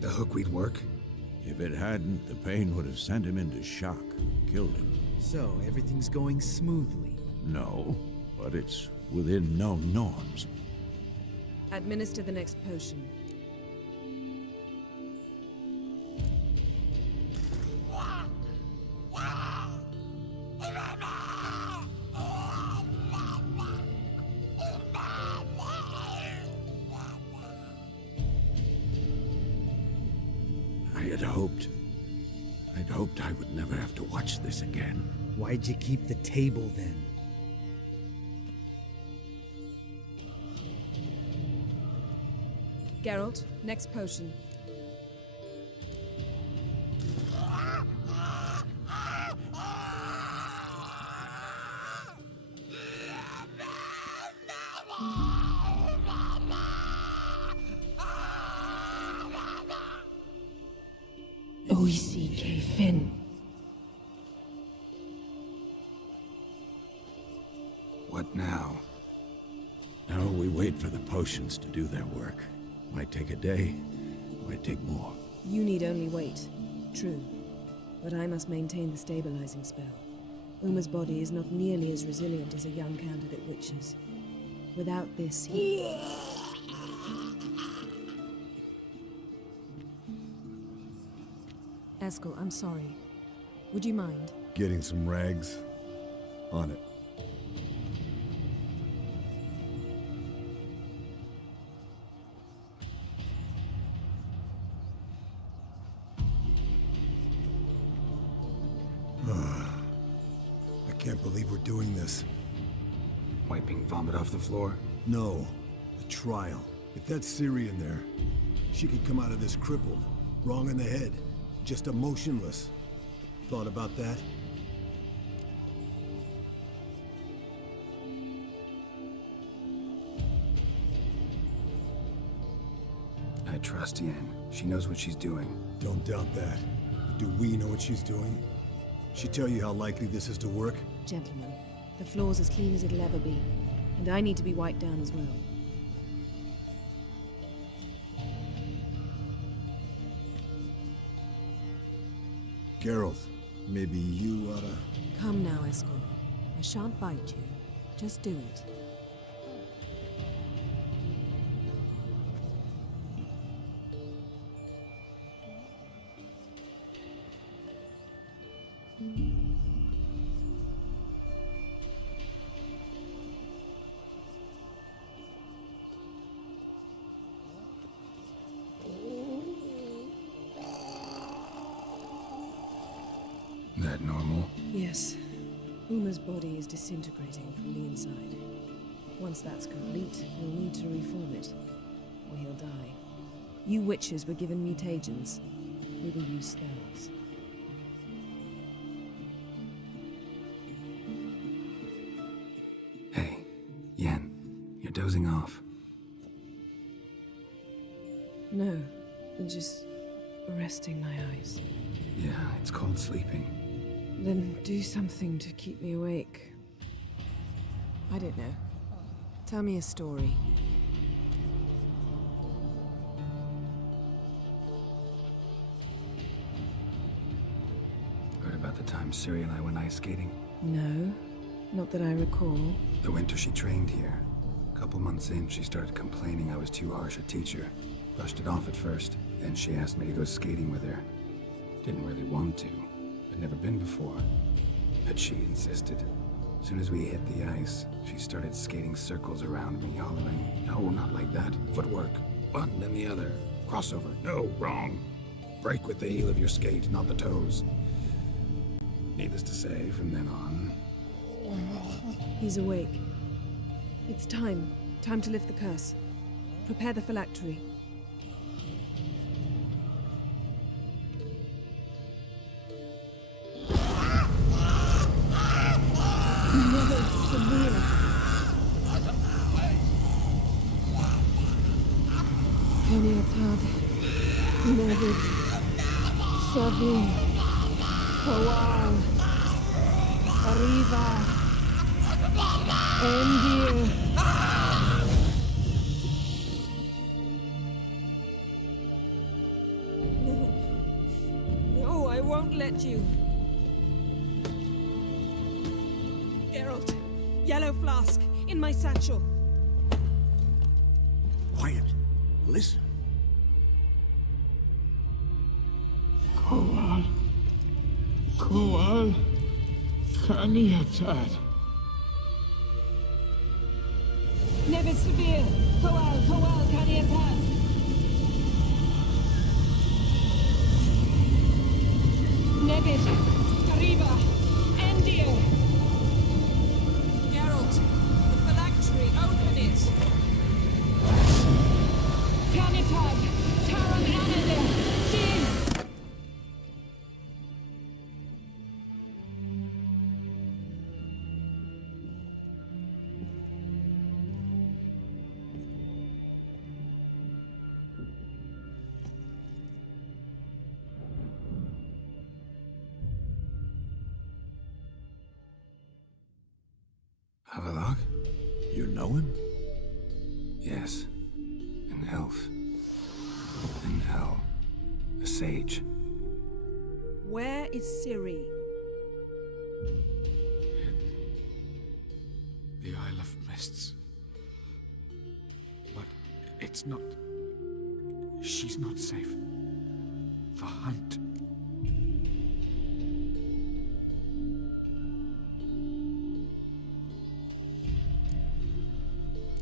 The hookweed work? If it hadn't, the pain would have sent him into shock, killed him. So, everything's going smoothly. No, but it's within known norms. Administer the next potion. I'd hoped I would never have to watch this again. Why'd you keep the table then? Geralt, next potion. Oisi Finn. What now? Now we wait for the potions to do their work. Might take a day, might take more. You need only wait. True. But I must maintain the stabilizing spell. Uma's body is not nearly as resilient as a young candidate witch's. Without this, he... Eskel, I'm sorry. Would you mind? Getting some rags? On it. I can't believe we're doing this. Wiping vomit off the floor? No. The trial. If that's Ciri in there, she could come out of this crippled, wrong in the head, just emotionless. Thought about that? I trust Yen. She knows what she's doing. Don't doubt that. But do we know what she's doing? She tell you how likely this is to work? Gentlemen, the floor's as clean as it'll ever be. And I need to be wiped down as well. Geralt, maybe you oughta... Come now, Eskel. I shan't bite you. Just do it. That normal? Yes. Uma's body is disintegrating from the inside. Once that's complete, we'll need to reform it, or he'll die. You witches were given mutagens. We will use spells. Hey, Yen, you're dozing off. No, just resting my eyes. Yeah, it's called sleeping. Then do something to keep me awake. I don't know. Tell me a story. Heard about the time Ciri and I went ice skating? No, not that I recall. The winter she trained here. A couple months in, she started complaining I was too harsh a teacher. Brushed it off at first, then she asked me to go skating with her. Didn't really want to. I'd never been before. But she insisted. As soon as we hit the ice, she started skating circles around me, hollering, "No, not like that. Footwork. One, then the other. Crossover. No, wrong. Break with the heel of your skate, not the toes." Needless to say, from then on... He's awake. It's time. Time to lift the curse. Prepare the phylactery. Keniatad, Nevid, Savi, Hawal, Arriva, Endir. No, won't let you. Geralt, yellow flask, in my satchel. Quiet. Listen. Koal. Koal. Kaniatad. Nevid Severe! Koal, Kaniatad! Nevid! Kariba! Endir! Geralt, the phylactery, open it. Kaniatad! Taran Anadir! Diz! Havelock? You know him? Yes. An elf. An El. A sage. Where is Ciri? The Isle of Mists. But it's not... She's not safe. The hunt.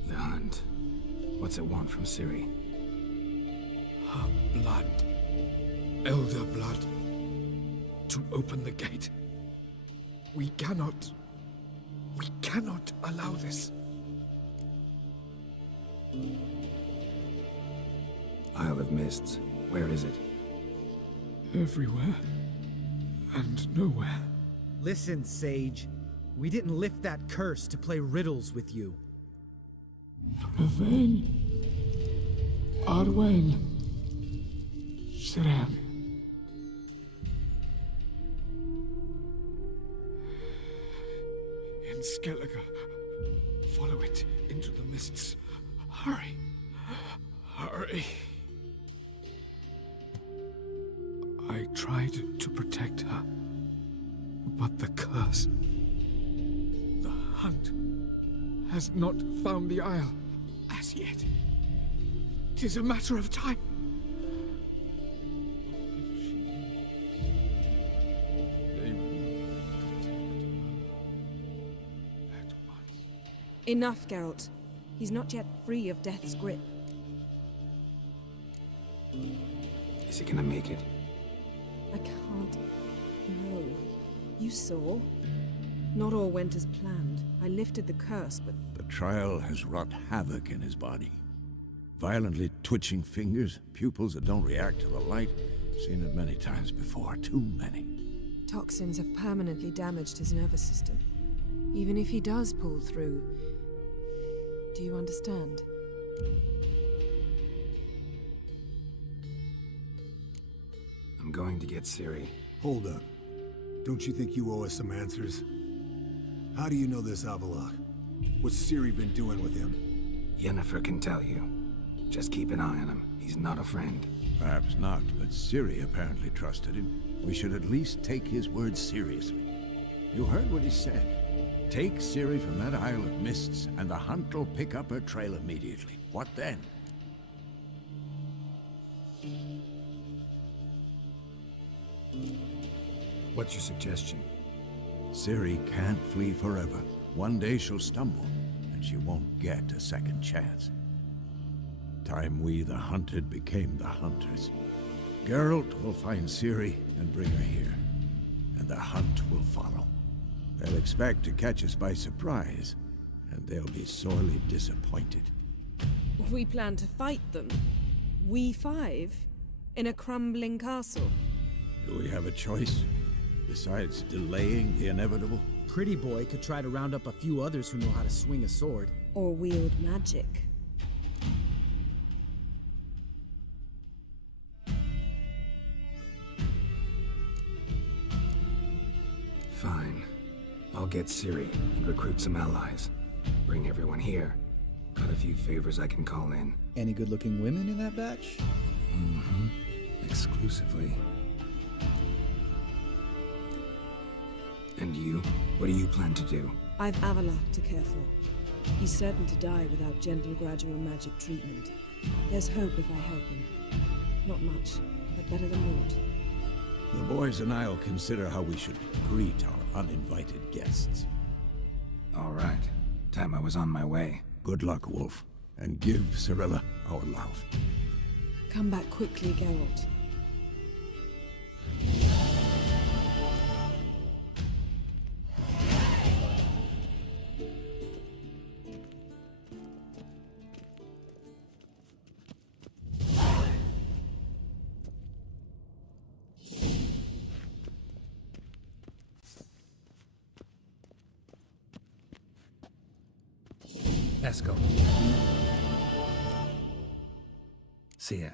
The hunt. What's it want from Ciri? Her blood. Elder blood. To open the gate. We cannot allow this. Isle of Mists. Where is it? Everywhere. And nowhere. Listen, Sage. We didn't lift that curse to play riddles with you. Yvain. Arwen. Siren. In Skellige. Follow it into the mists. Hurry. Hurry. I tried to protect her. But the curse. The hunt has not found the Isle as yet. 'Tis a matter of time. They will protect her at once. Enough, Geralt. He's not yet free of death's grip. Is he gonna make it? I can't. No. You saw? Not all went as planned. I lifted the curse, but The trial has wrought havoc in his body. Violently twitching fingers, pupils that don't react to the light. Seen it many times before, too many. toxins have permanently damaged his nervous system. Even if he does pull through, do you understand? I'm going to get Ciri. Hold up. Don't you think you owe us some answers? How do you know this Avallac'h? What's Ciri been doing with him? Yennefer can tell you. Just keep an eye on him. He's not a friend. Perhaps not, but Ciri apparently trusted him. We should at least take his words seriously. You heard what he said. Take Ciri from that Isle of Mists, and the hunt will pick up her trail immediately. What then? What's your suggestion? Ciri can't flee forever. One day she'll stumble, and she won't get a second chance. Time we, the hunted, became the hunters. Geralt will find Ciri and bring her here, and the hunt will follow. They'll expect to catch us by surprise, and they'll be sorely disappointed. We plan to fight them. We five? In a crumbling castle? Do we have a choice? Besides delaying the inevitable? Pretty Boy could try to round up a few others who know how to swing a sword. Or wield magic. Fine. I'll get Ciri and recruit some allies. Bring everyone here. Got a few favors I can call in. Any good-looking women in that batch? Mm-hmm. Exclusively. And you? What do you plan to do? I've Avalok to care for. He's certain to die without gentle gradual magic treatment. There's hope if I help him. Not much, but better than naught. The boys and I'll consider how we should greet our uninvited guests. All right. Time I was on my way. Good luck, Wolf, and give Cirilla our love. Come back quickly, Geralt. Eskel. See ya.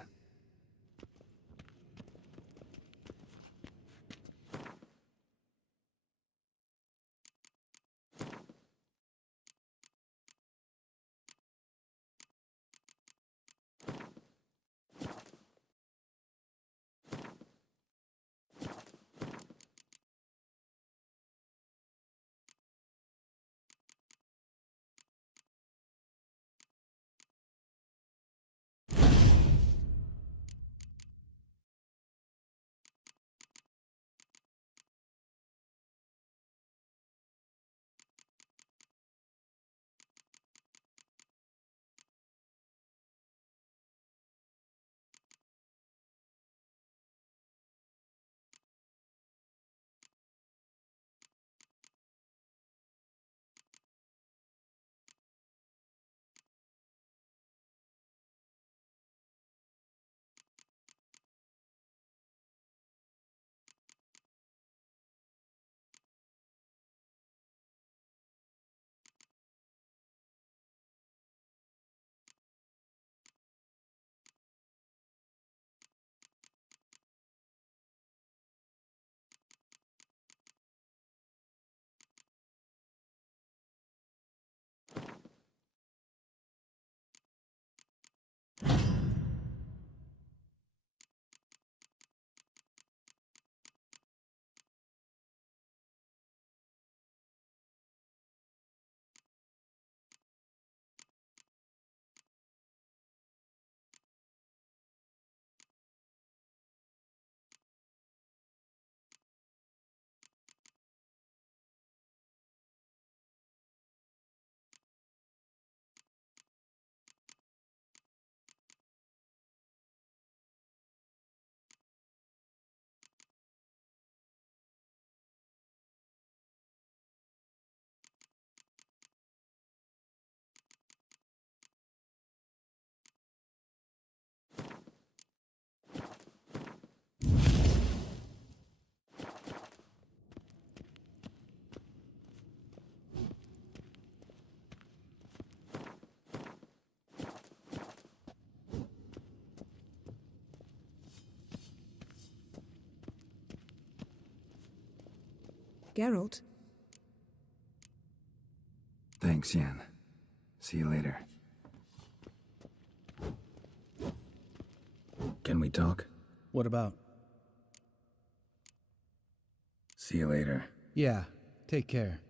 Geralt? Thanks, Yen. See you later. Can we talk? What about? See you later. Yeah, take care.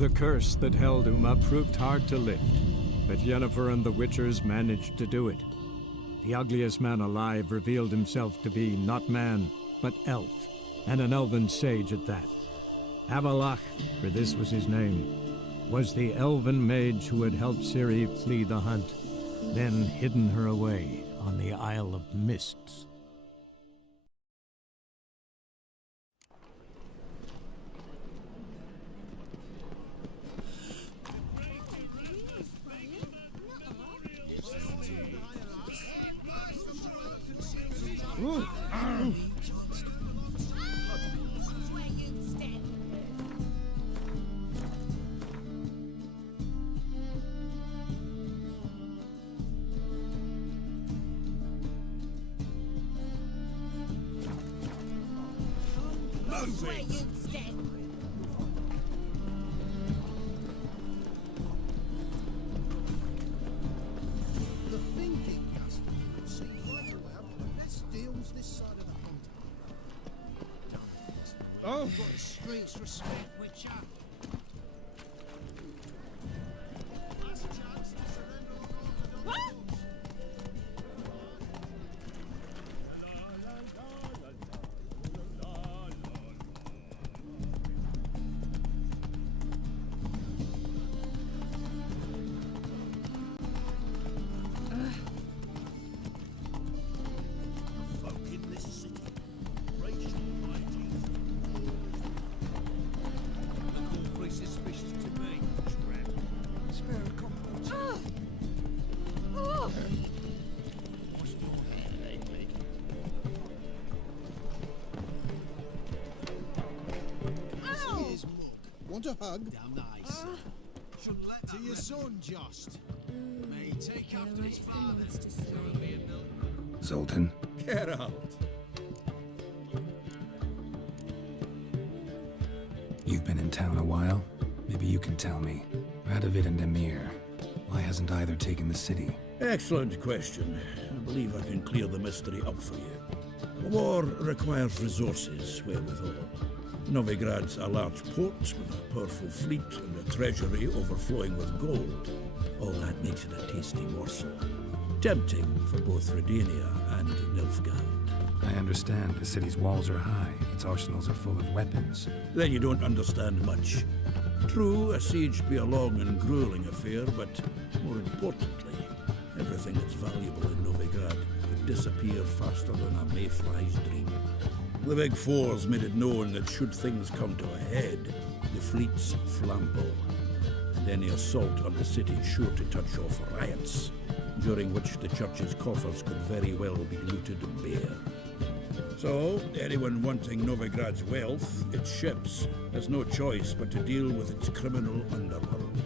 The curse that held Uma proved hard to lift, but Yennefer and the Witchers managed to do it. The ugliest man alive revealed himself to be not man, but elf, and an elven sage at that. Avalach, for this was his name, was the elven mage who had helped Ciri flee the hunt, then hidden her away on the Isle of Mists. The thinking castle could see right well the best deals this side of the pond. Oh! You've got the streets respect, Witcher. Last chance to surrender on Orthodox. Folk in this city, racial hygiene. Look all very suspicious to me, Trap. Spare a compliment. What's your hair lately? Here's Mug. Want a hug? Damn nice. Shouldn't let to your son, just. May take after his father. Zoltan, Geralt. you've been in town a while. Maybe you can tell me. Radovid and Emir, why hasn't either taken the city? Excellent question. I believe I can clear the mystery up for you. War requires resources wherewithal. Novigrad's a large port with a powerful fleet and a treasury overflowing with gold. All that makes it a tasty morsel. Tempting for both Redania and Nilfgaard. I understand the city's walls are high, its arsenals are full of weapons. Then you don't understand much. True, a siege be a long and grueling affair, but more importantly, everything that's valuable in Novigrad could disappear faster than a mayfly's dream. The Big Four's made it known that should things come to a head, the fleets flambeau, and any assault on the city sure to touch off riots, during which the church's coffers could very well be looted bare. So, anyone wanting Novigrad's wealth, its ships, has no choice but to deal with its criminal underworld.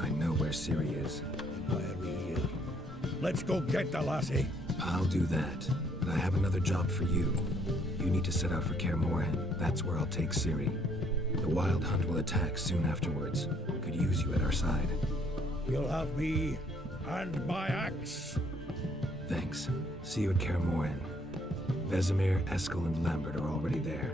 I know where Ciri is. Why are we here? Let's go get the lassie. I'll do that, but I have another job for you. You need to set out for Kaer Morhen. That's where I'll take Ciri. The Wild Hunt will attack soon afterwards. Could use you at our side. You'll have me and my axe. Thanks. See you at Kaer Morhen. Vesemir, Eskel, and Lambert are already there.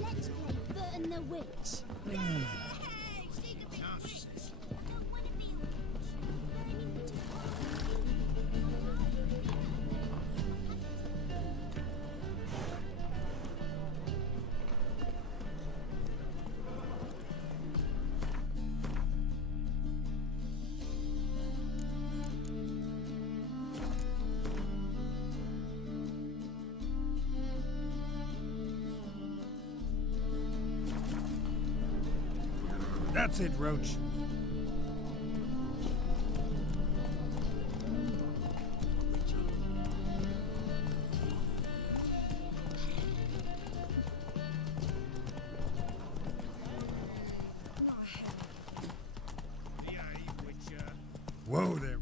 Let's play Bert and the Witch. That's it, Roach. Whoa there.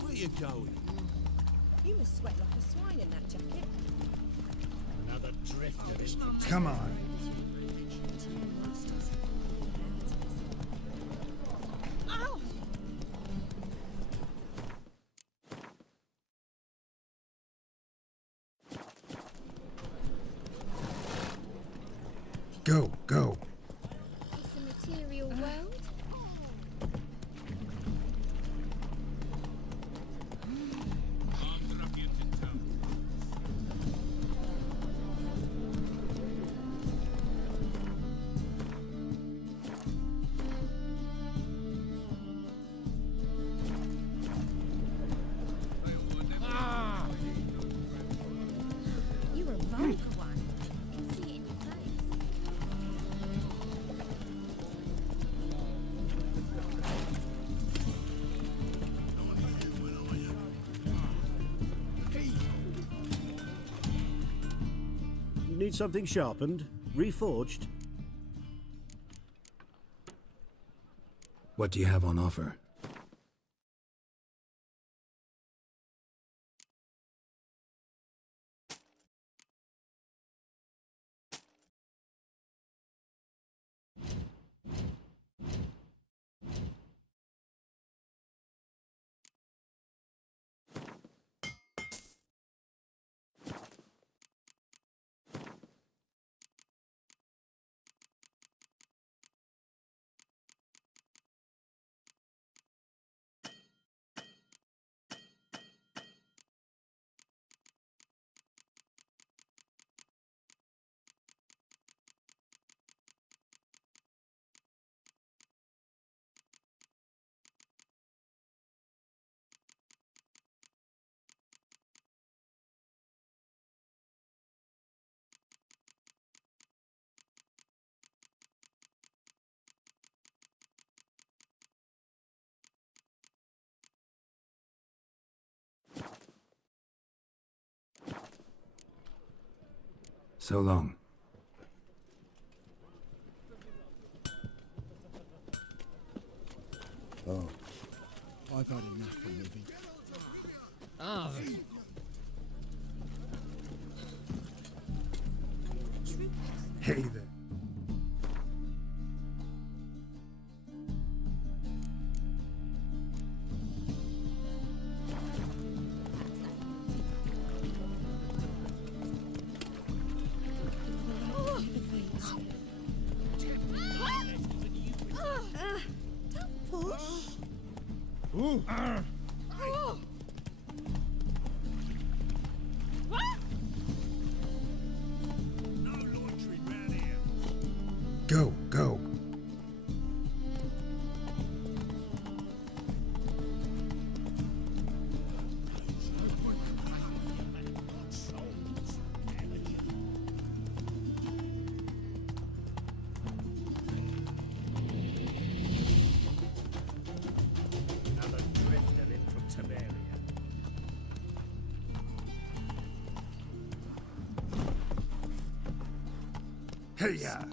Where you going? You must sweat like a swine in that jacket. Another drifter is from... Come on. Ow! Go, go. It's a material world. You're a vulgar one. I can see it in your face. Need something sharpened? Reforged? What do you have on offer? So long. Oh. I've had enough of living. Ah. Hey there. Don't push. Ooh. Oh. What? Go, go. Another drifter in from Tiberia. Hey, yeah.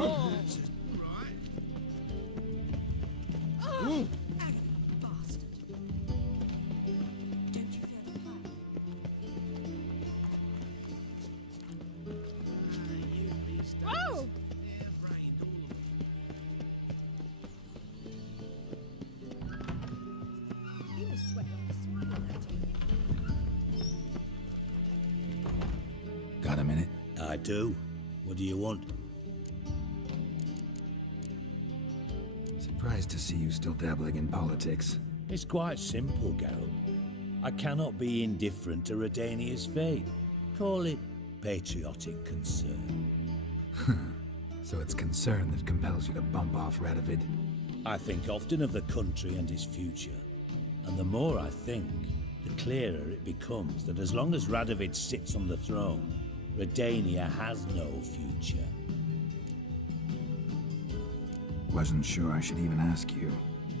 Oh! You must sweat like a swine in that jacket. Got a minute? I do. What do you want? Surprised to see you still dabbling in politics. It's quite simple, Geralt. I cannot be indifferent to Redania's fate. Call it patriotic concern. So it's concern that compels you to bump off Radovid? I think often of the country and its future. And the more I think, the clearer it becomes that as long as Radovid sits on the throne, Redania has no future. Wasn't sure I should even ask you.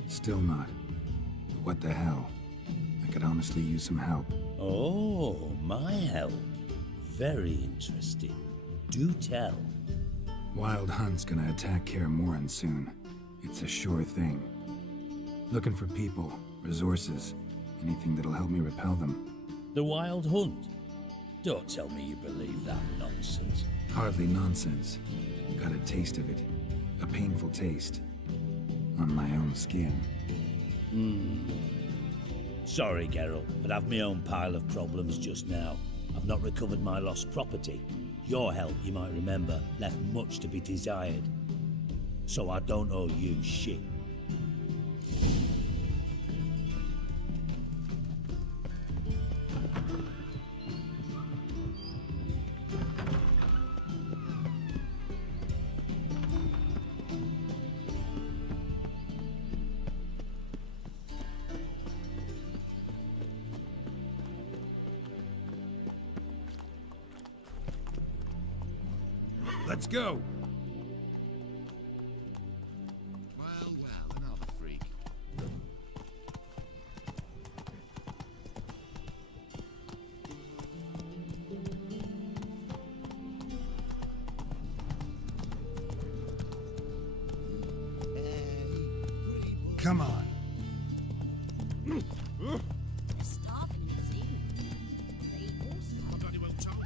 Still not. But what the hell? I could honestly use some help. Oh, my help. Very interesting. Do tell. Wild Hunt's gonna attack Kaer Morhen soon. It's a sure thing. Looking for people, resources, anything that'll help me repel them. The Wild Hunt? Don't tell me you believe that nonsense. Hardly nonsense. Got a taste of it. A painful taste. On my own skin. Sorry, Geralt, but I've my own pile of problems just now. I've not recovered my lost property. Your help, you might remember, left much to be desired. So I don't owe you shit. Let's go. Well, another freak. Come on. They're starving in this evening. They eat horse. Bloody well told.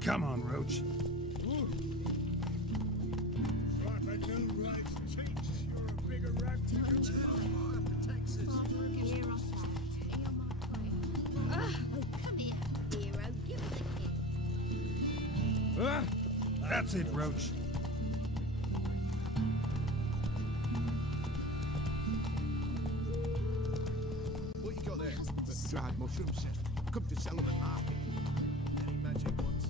Come on, Roach. That's it, Roach. What you got there? The dried mushrooms. Come to sell them at market. Any magic ones?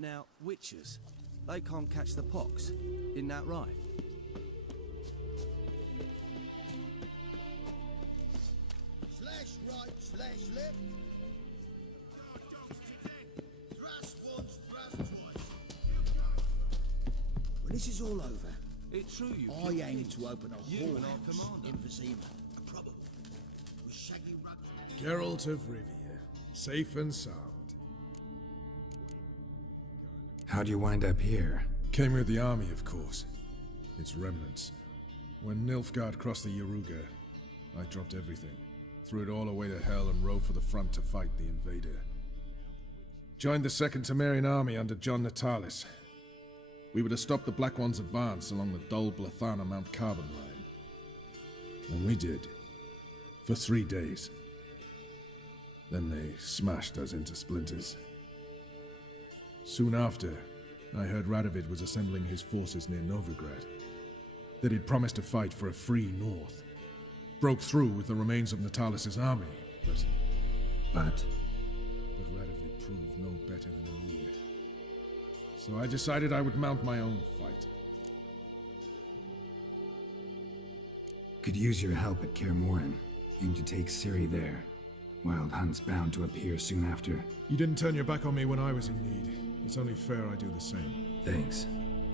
Now, witches, they can't catch the pox. Isn't that right? Slash right, slash left. Thrust once, thrust twice. When this is all over, It's true, you. I aim to open a whorehouse in Vizima. Probably. With shaggy rugs. Geralt of Rivia, safe and sound. How'd you wind up here? Came with the army, of course. Its remnants. When Nilfgaard crossed the Yaruga, I dropped everything. Threw it all away to hell and rode for the front to fight the invader. Joined the Second Temerian army under John Natalis. We were to stop the Black One's advance along the Dol Blathana Mount Carbon line. And we did. For 3 days. Then they smashed us into splinters. Soon after, I heard Radovid was assembling his forces near Novigrad. That he'd promised to fight for a free North. Broke through with the remains of Natalis' army, but Radovid proved no better than Emir. So I decided I would mount my own fight. Could use your help at Kaer Morhen. Aim to take Ciri there. Wild Hunt's bound to appear soon after. You didn't turn your back on me when I was in need. It's only fair I do the same. Thanks.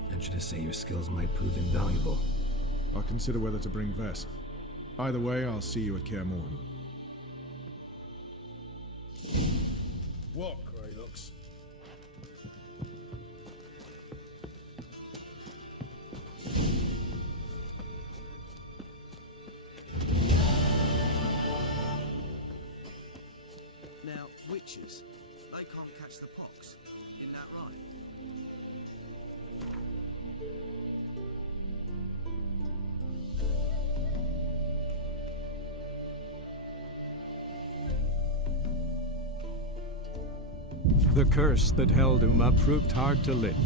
Venture to say your skills might prove invaluable. I'll consider whether to bring Vess. Either way, I'll see you at Kaer Morhen. What, Greylux? Now, witches, they can't catch the pox. Isn't that right? The curse that held Uma proved hard to lift,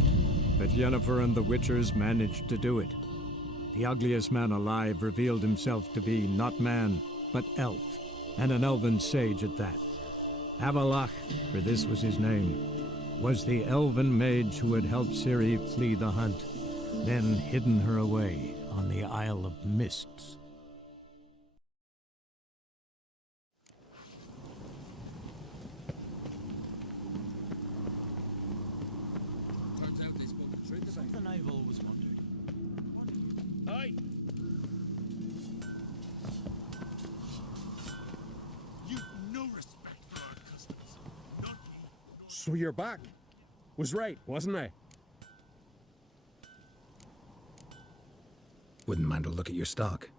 but Yennefer and the Witchers managed to do it. The ugliest man alive revealed himself to be not man, but elf, and an elven sage at that. Avallac'h, for this was his name, was the elven mage who had helped Ciri flee the hunt, then hidden her away on the Isle of Mists. Turns out they spoke the truth. Something I've always wondered. Aye. You've no respect for our customs. Not So you're back. Was right, wasn't I? Wouldn't mind a look at your stock.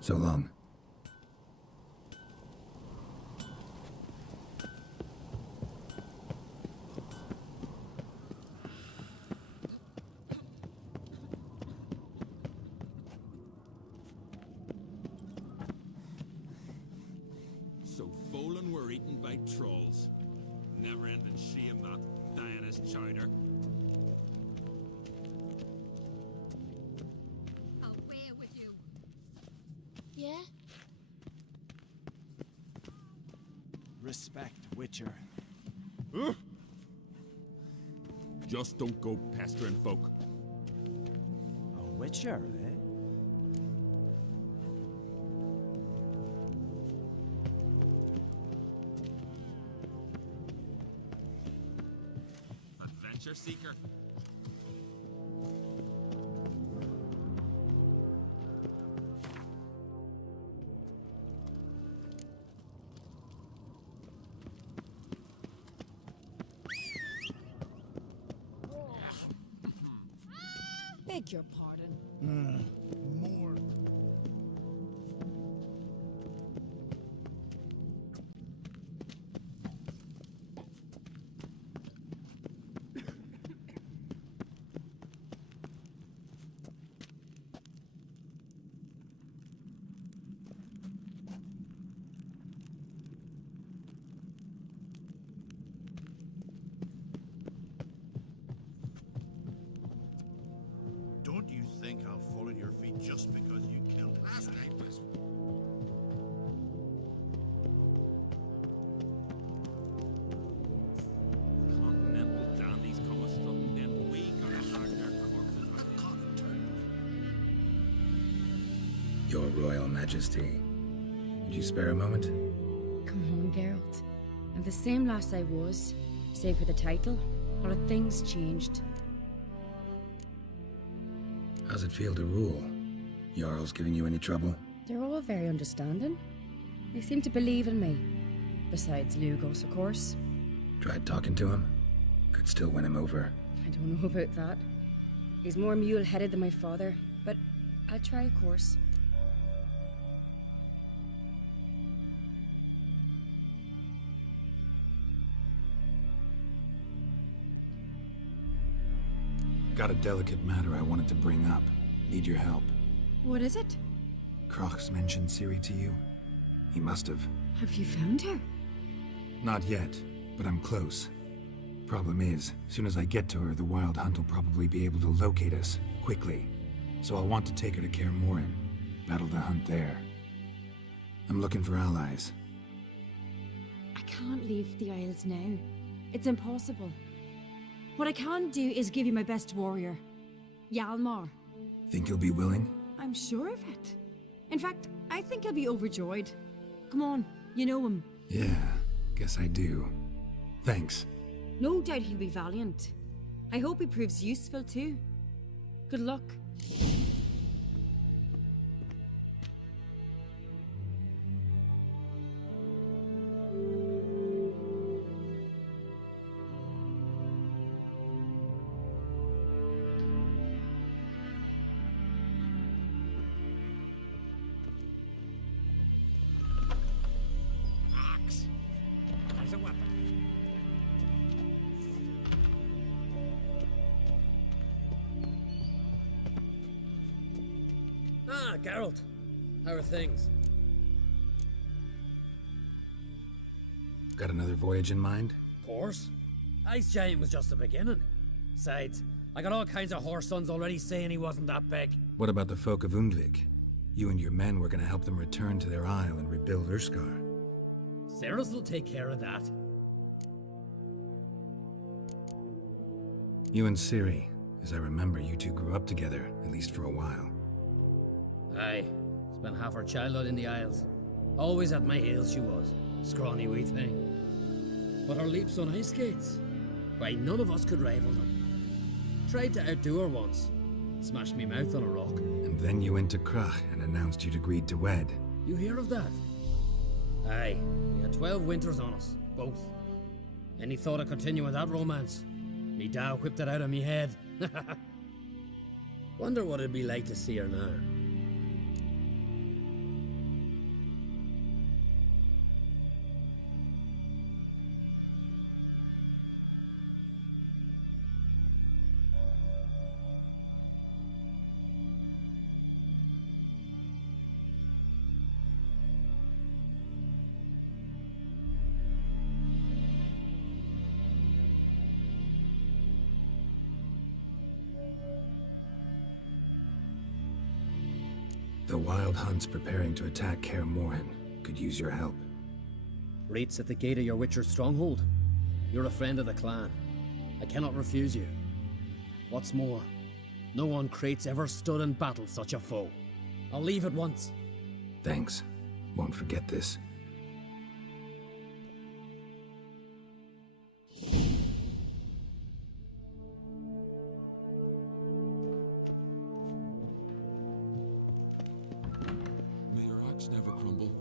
So long. So Folan were eaten by trolls. Never ending shame that, dying as chowder. Away with you. Yeah? Respect, Witcher. Just don't go pestering folk. A Witcher, eh? Adventure seeker. Beg your pardon. more. Don't you think I'll fall at your feet just because you killed Asclepius? Continental dandies come a-strutting, then we gotta drag their corpses with Your Royal Majesty. Would you spare a moment? Come on, Geralt. I'm the same lass I was, save for the title. A lot of things changed. How's it feel to rule? Jarl's giving you any trouble? They're all very understanding. They seem to believe in me. Besides Lugos, of course. Tried talking to him? Could still win him over. I don't know about that. He's more mule-headed than my father, but I'll try, of course. Got a delicate matter I wanted to bring up. Need your help. What is it? Crach's mentioned Ciri to you? He must have. Have you found her? Not yet, but I'm close. Problem is, soon as I get to her, the Wild Hunt will probably be able to locate us, quickly. So I'll want to take her to Kaer Morhen, battle the hunt there. I'm looking for allies. I can't leave the Isles now. It's impossible. What I can do is give you my best warrior, Hjalmar. Think you'll be willing? I'm sure of it. In fact, I think he'll be overjoyed. Come on, you know him. Yeah, guess I do. Thanks. No doubt he'll be valiant. I hope he proves useful too. Good luck. Axe. As a weapon. Ah, Geralt. How are things? Got another voyage in mind? Of course. Ice Giant was just the beginning. Besides, I got all kinds of horse sons already saying he wasn't that big. What about the folk of Undvik? You and your men were gonna help them return to their isle and rebuild Urskar. Ceres will take care of that. You and Ciri, as I remember, you two grew up together, at least for a while. Aye. Spent half her childhood in the Isles. Always at my heels she was. Scrawny wee thing. But her leaps on ice skates? Why, none of us could rival them. Tried to outdo her once. Smashed me mouth on a rock. And then you went to Krach and announced you'd agreed to wed. You hear of that? Aye. We had 12 winters on us. Both. Any thought of continuing that romance? Me Dow whipped it out of me head. Wonder what it'd be like to see her now. The Wild Hunt's preparing to attack Kaer Morhen. Could use your help. Rates at the gate of your Witcher's stronghold. You're a friend of the clan. I cannot refuse you. What's more, no one Krait's ever stood and battled such a foe. I'll leave at once. Thanks. Won't forget this. May your axe never crumble.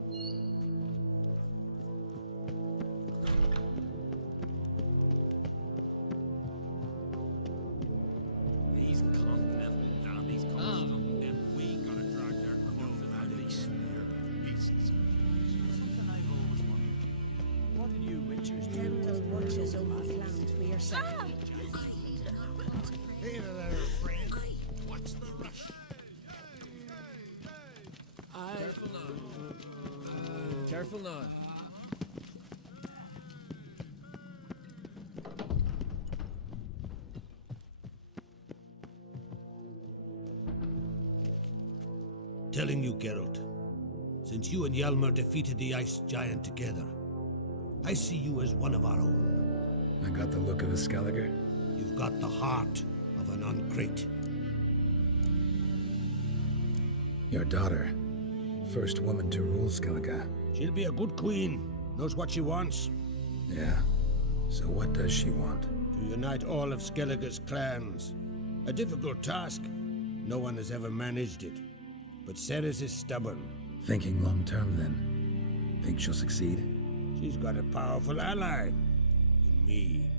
These continental dandies come and we gotta drag their corpses out of these snare beasts. Something I've always wondered. What did you witchers do? Gentle watches overflanked for yourself. Hey there, friend. What's the rush? Careful now. Telling you, Geralt, since you and Hjalmar defeated the Ice Giant together, I see you as one of our own. I got the look of a Skelliger. You've got the heart of an Uncrate. Your daughter. First woman to rule Skellige. She'll be a good queen. Knows what she wants. Yeah. So what does she want? To unite all of Skellige's clans. A difficult task. No one has ever managed it. But Ceres is stubborn. Thinking long term, then. Think she'll succeed? She's got a powerful ally. In me.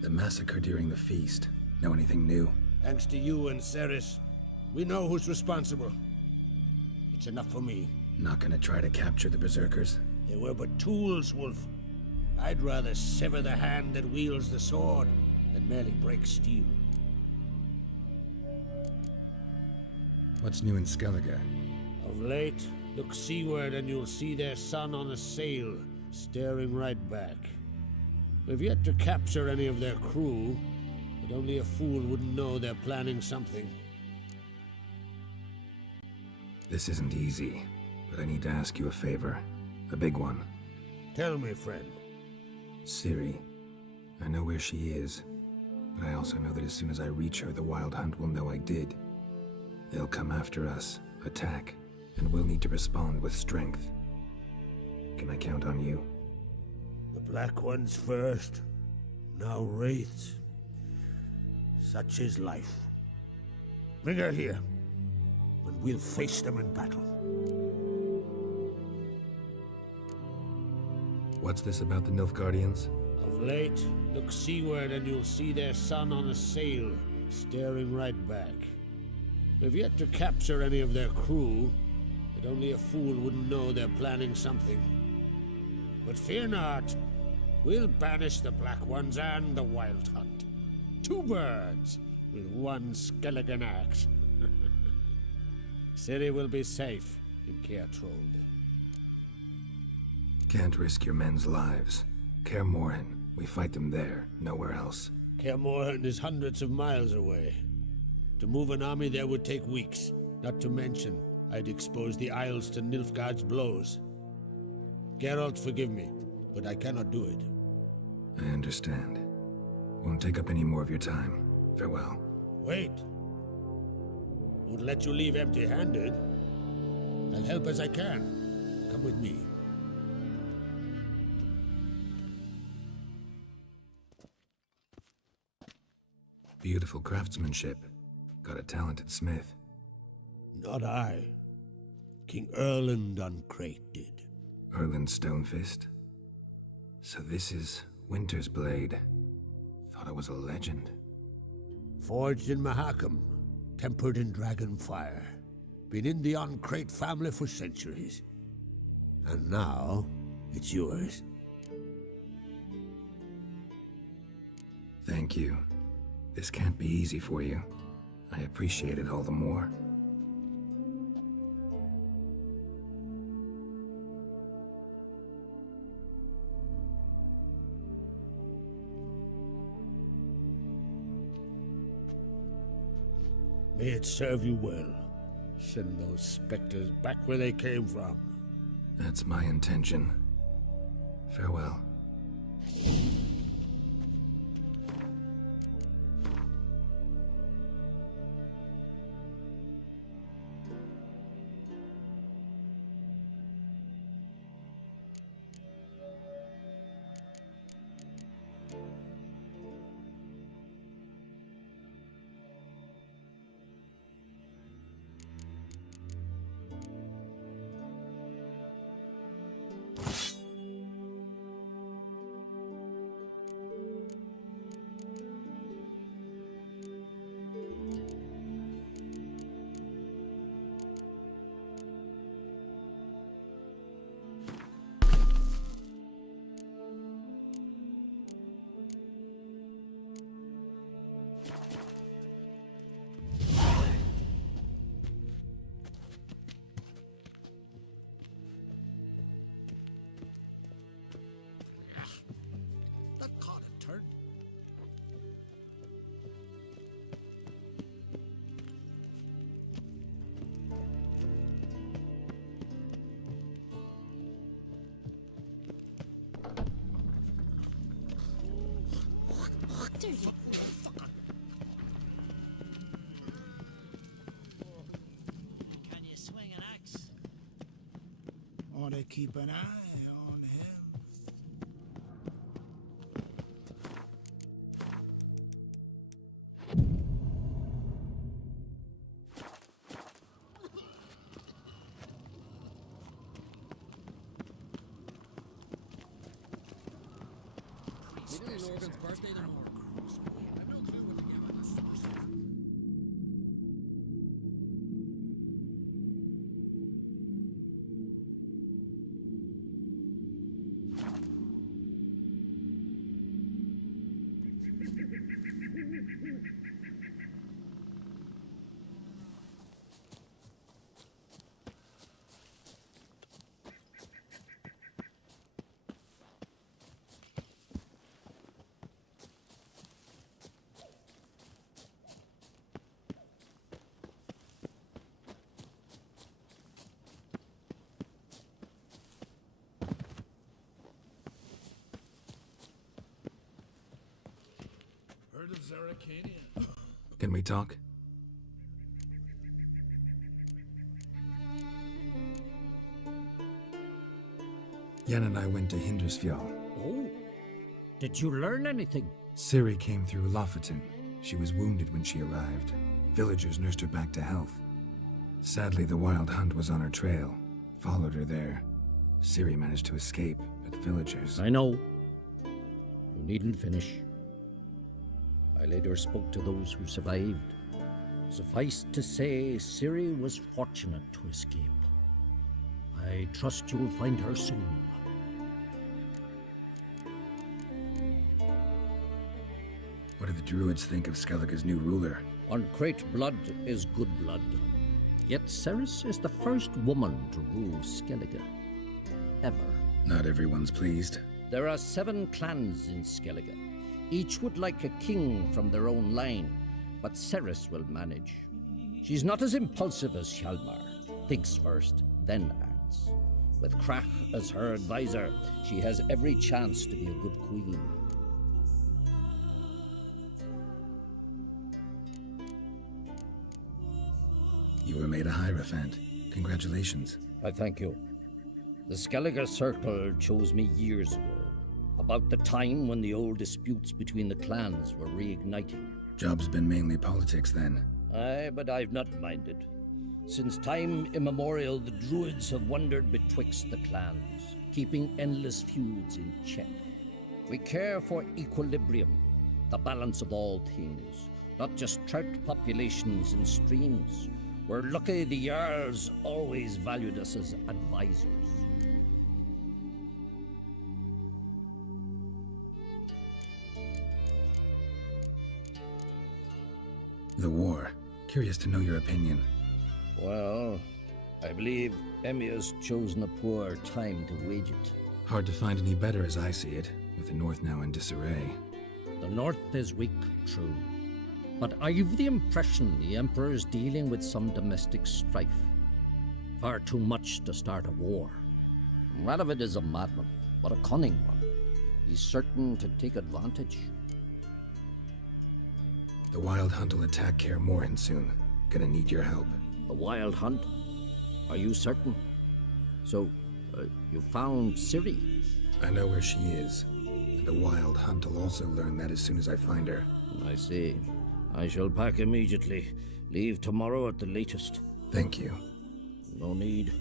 The massacre during the feast. Know anything new? Thanks to you and Ceres, we know who's responsible. It's enough for me. Not gonna try to capture the Berserkers? They were but tools, Wolf. I'd rather sever the hand that wields the sword than merely break steel. What's new in Skellige? Of late, look seaward and you'll see their sun on a sail, staring right back. We've yet to capture any of their crew, but only a fool wouldn't know they're planning something. This isn't easy, but I need to ask you a favor. A big one. Tell me, friend. Ciri. I know where she is, but I also know that as soon as I reach her, the Wild Hunt will know I did. They'll come after us, attack, and we'll need to respond with strength. Can I count on you? The Black Ones first, now Wraiths. Such is life. Bring her here, and we'll face them in battle. What's this about the Nilfgaardians? Of late, look seaward and you'll see their sun on a sail, staring right back. We've yet to capture any of their crew, but only a fool wouldn't know they're planning something. But fear not, we'll banish the Black Ones and the Wild Hunt. 2 birds with 1 skeleton axe. Ciri will be safe in Kaer Trolde. Can't risk your men's lives. Kaer Morhen, we fight them there, nowhere else. Kaer Morhen is hundreds of miles away. To move an army there would take weeks. Not to mention, I'd expose the Isles to Nilfgaard's blows. Geralt, forgive me, but I cannot do it. I understand. Won't take up any more of your time. Farewell. Wait. Won't let you leave empty-handed. I'll help as I can. Come with me. Beautiful craftsmanship. Got a talented smith. Not I. King Erland on Crate did. Erland Stonefist? So this is Winter's Blade. Thought it was a legend. Forged in Mahakam, tempered in dragon fire. Been in the Oncrate family for centuries. And now, it's yours. Thank you. This can't be easy for you. I appreciate it all the more. May it serve you well. Send those specters back where they came from. That's my intention. Farewell. That caught a turn. Dirty. Can you swing an axe? Ought to keep an eye on him. Little Morgan's birthday tomorrow. heard of Zerrikania? Can we talk? Yen and I went to Hindersfjall. Oh, did you learn anything? Ciri came through Lofoten. She was wounded when she arrived. Villagers nursed her back to health. Sadly, the Wild Hunt was on her trail. Followed her there. Ciri managed to escape, but the villagers... I know. You needn't finish. I later spoke to those who survived. Suffice to say, Ciri was fortunate to escape. I trust you'll find her soon. What do the Druids think of Skellige's new ruler? Uncrate blood is good blood. Yet Cerys is the first woman to rule Skellige. Ever. Not everyone's pleased. There are 7 clans in Skellige. Each would like a king from their own line, but Cerys will manage. She's not as impulsive as Hjalmar. Thinks first, then acts. With Krach as her advisor, she has every chance to be a good queen. You were made a Hierophant. Congratulations. I thank you. The Skellige Circle chose me years ago, about the time when the old disputes between the clans were reigniting. Job's been mainly politics then. Aye, but I've not minded. Since time immemorial, the Druids have wandered betwixt the clans, keeping endless feuds in check. We care for equilibrium, the balance of all things, not just trout populations and streams. We're lucky the Jarls always valued us as advisors. The war. Curious to know your opinion. Well, I believe Emmir's chosen a poor time to wage it. Hard to find any better as I see it, with the North now in disarray. The North is weak, true. But I've the impression the Emperor is dealing with some domestic strife. Far too much to start a war. Radovid is a madman, but a cunning one. He's certain to take advantage. The Wild Hunt will attack Kaer Morhen soon. Gonna need your help. The Wild Hunt? Are you certain? So, you found Ciri? I know where she is. And the Wild Hunt will also learn that as soon as I find her. I see. I shall pack immediately. Leave tomorrow at the latest. Thank you. No need.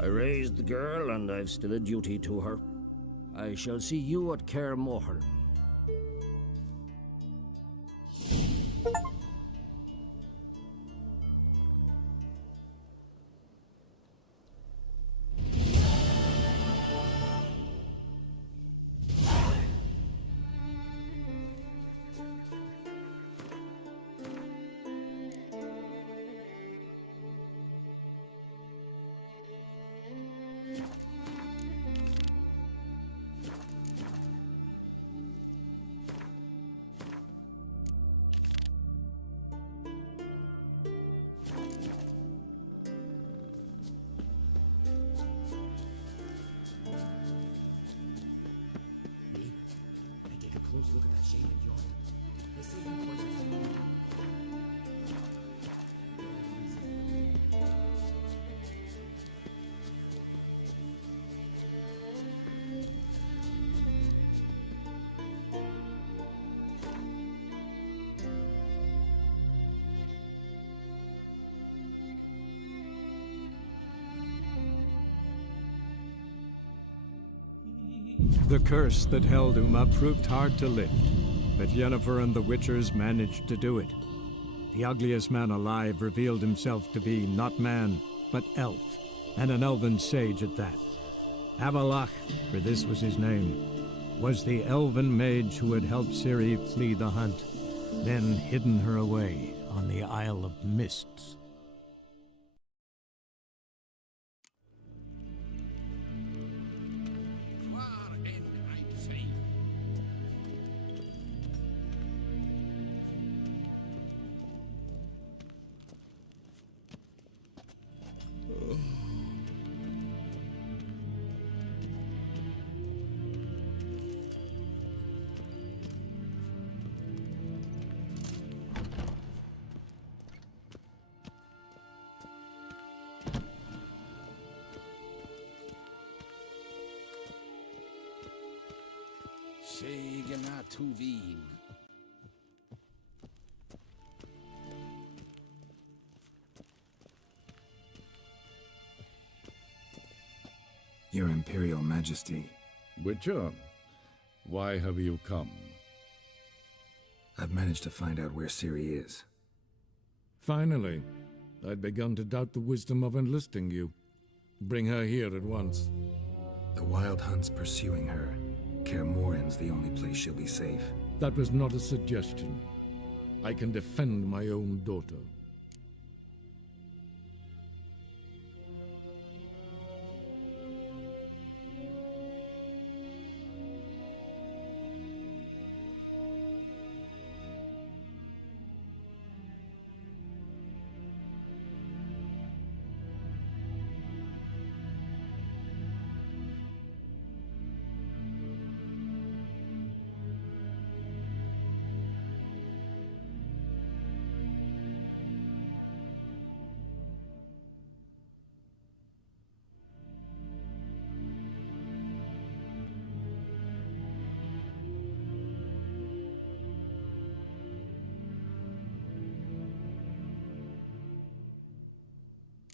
I raised the girl, and I've still a duty to her. I shall see you at Kaer Morhen. Look at that shade in York. They say he poisons the The curse that held Uma proved hard to lift, but Yennefer and the Witchers managed to do it. The ugliest man alive revealed himself to be not man, but elf, and an elven sage at that. Avalach, for this was his name, was the elven mage who had helped Ciri flee the hunt, then hidden her away on the Isle of Mists. Segena Tuvin. Your Imperial Majesty. Witcher, why have you come? I've managed to find out where Ciri is. Finally. I'd begun to doubt the wisdom of enlisting you. Bring her here at once. The Wild Hunt's pursuing her. Kaer Morhen's the only place she'll be safe. That was not a suggestion. I can defend my own daughter.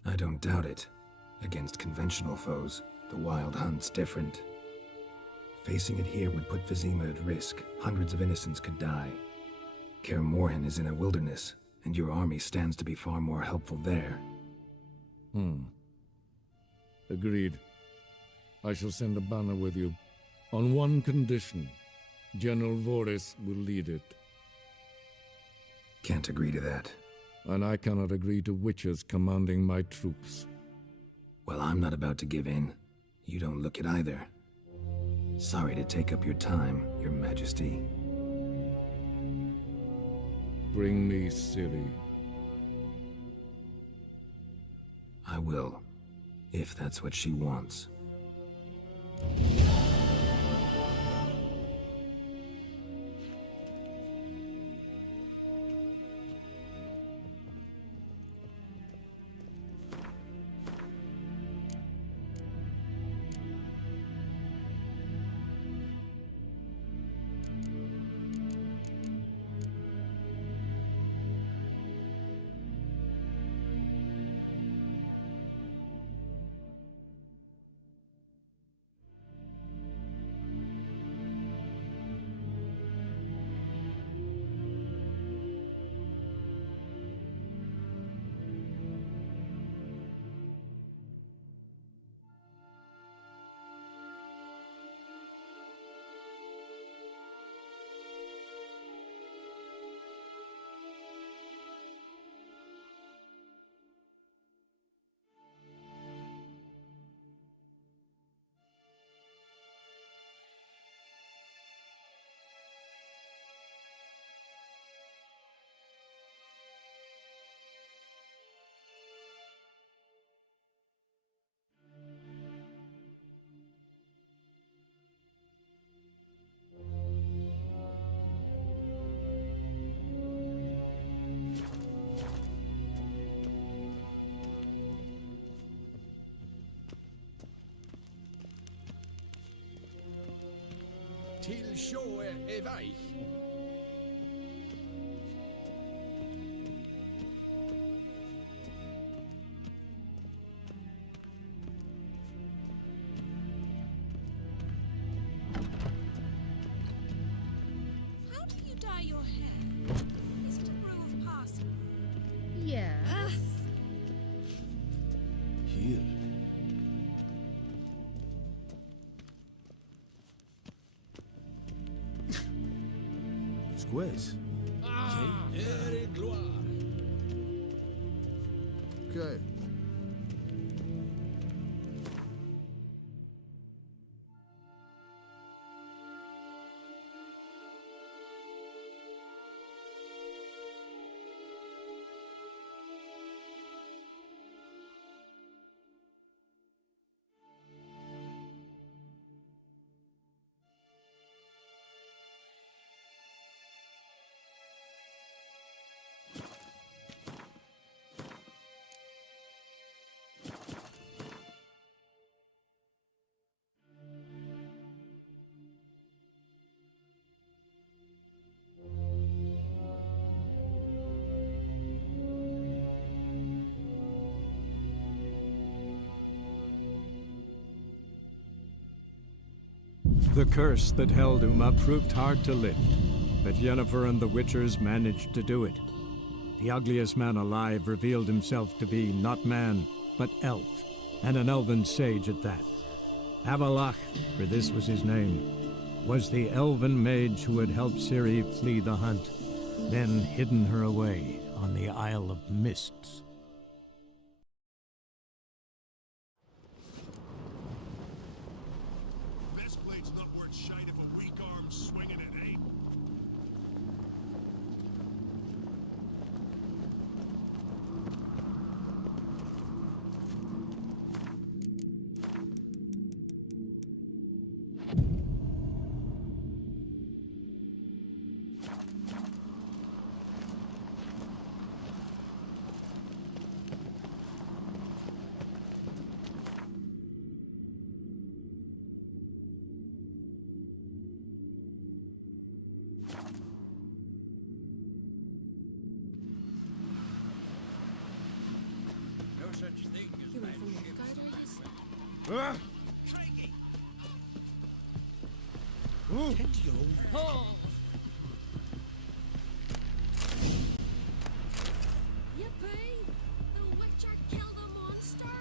I don't doubt it. Against conventional foes, the Wild Hunt's different. Facing it here would put Vizima at risk. Hundreds of innocents could die. Kaer Morhen is in a wilderness, and your army stands to be far more helpful there. Agreed. I shall send a banner with you. On one condition. General Voris will lead it. Can't agree to that. And I cannot agree to witches commanding my troops. Well, I'm not about to give in. You don't look it either. Sorry to take up your time, Your Majesty. Bring me Ciri. I will, if that's what she wants. Till sjå är väg. How do you dye your hair? Is it a brew of parsley? Yes. Here. Squares. Ere gloire. Okay. The curse that held Uma proved hard to lift, but Yennefer and the Witchers managed to do it. The ugliest man alive revealed himself to be not man, but elf, and an elven sage at that. Avalach, for this was his name, was the elven mage who had helped Ciri flee the hunt, then hidden her away on the Isle of Mists. Best blade's not worth shite if a weak arm's swinging it, eh? No such thing as You went men from ship. Nilfgaard, I guess? Tend to your own. Oh! Yippee! The Witcher killed a monster!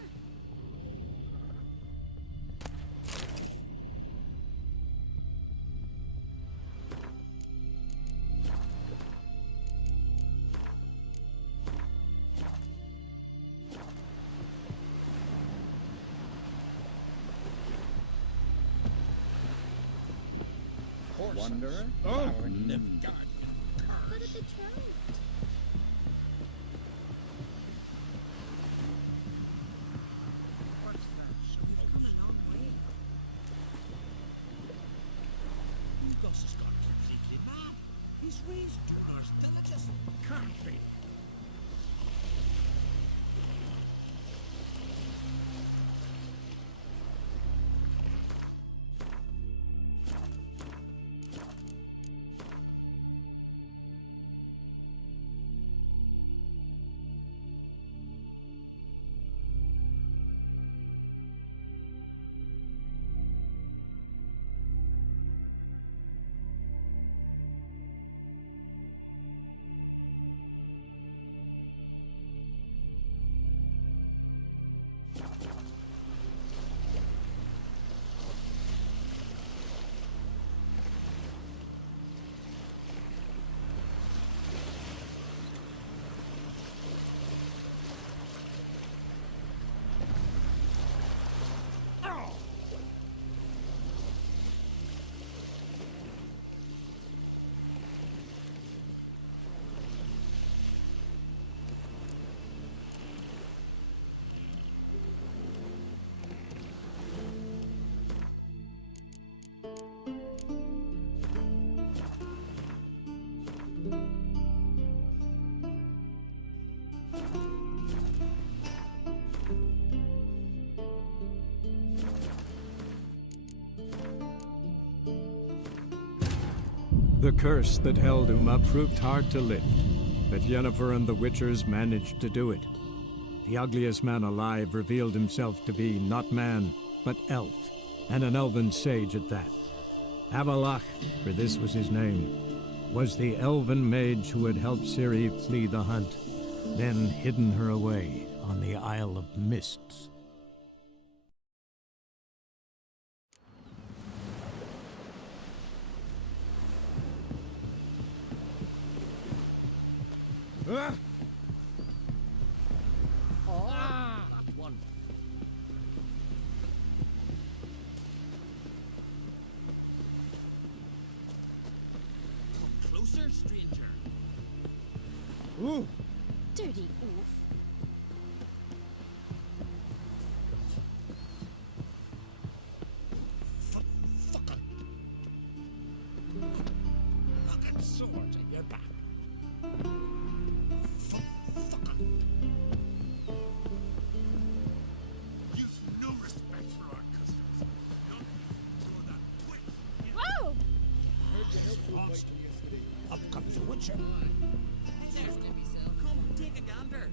Wanderer? Oh. Or Nilfgaard? Got a betrothed. What's that? You've come a long way. Gus has gone completely mad. He's raised Dunar's villages. Can't be. The curse that held Uma proved hard to lift, but Yennefer and the Witchers managed to do it. The ugliest man alive revealed himself to be not man, but elf, and an elven sage at that. Avalach, for this was his name, was the elven mage who had helped Ciri flee the hunt, then hidden her away on the Isle of Mists. That one. Come closer, stranger. Ooh. Dirty oaf. Fucker. Fucking sword at your back. Fucker. You've no respect for our customs. Not throw that quick. Whoa! Monster. Up comes a Witcher. Come, take a gander.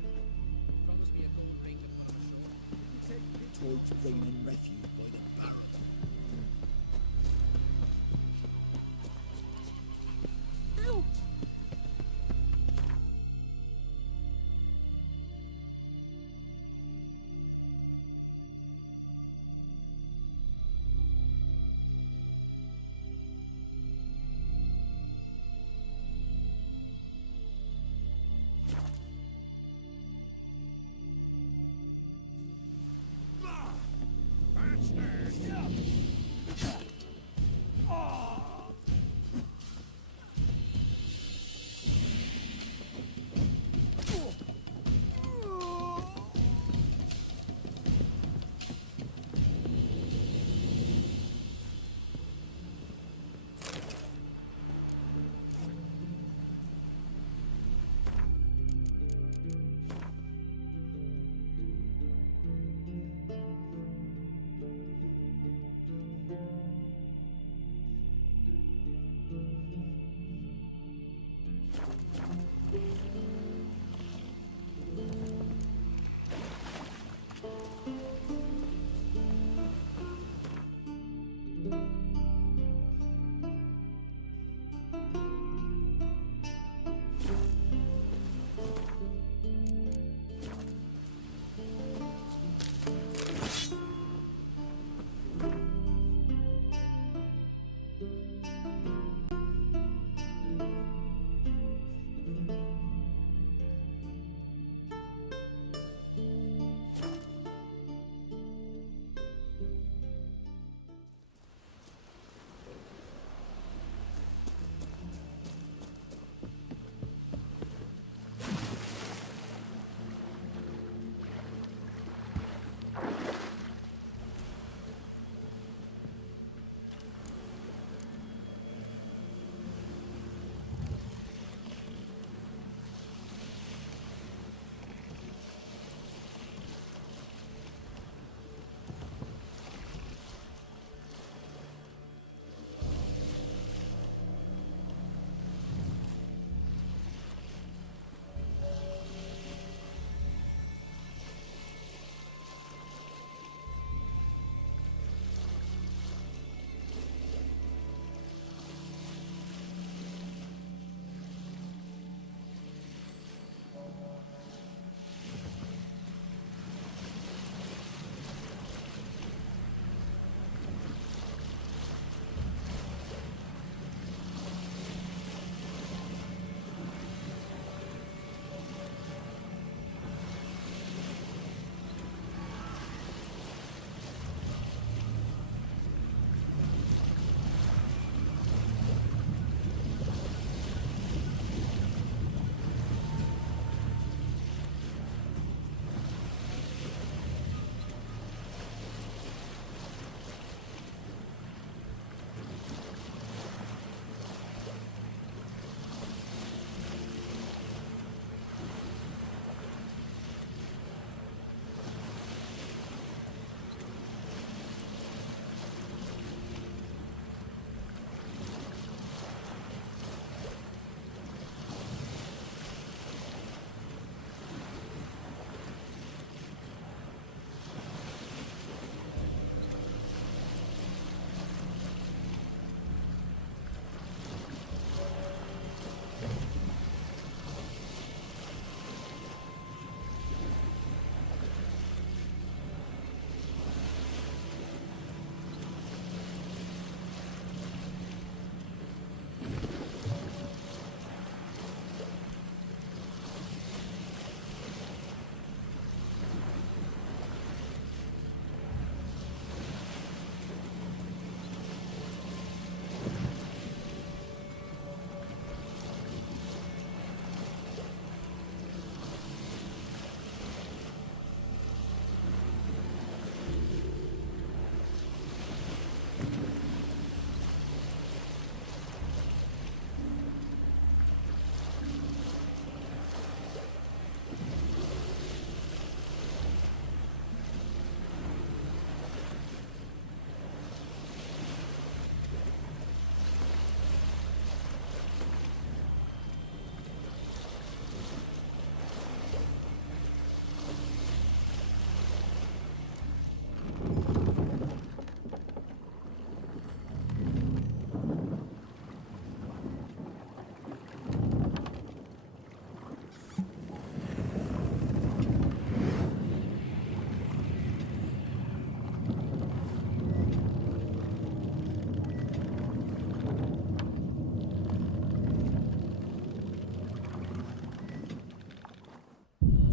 Promise me a gold ring to put on my shoulder. Toads bringing refuge by the barrel.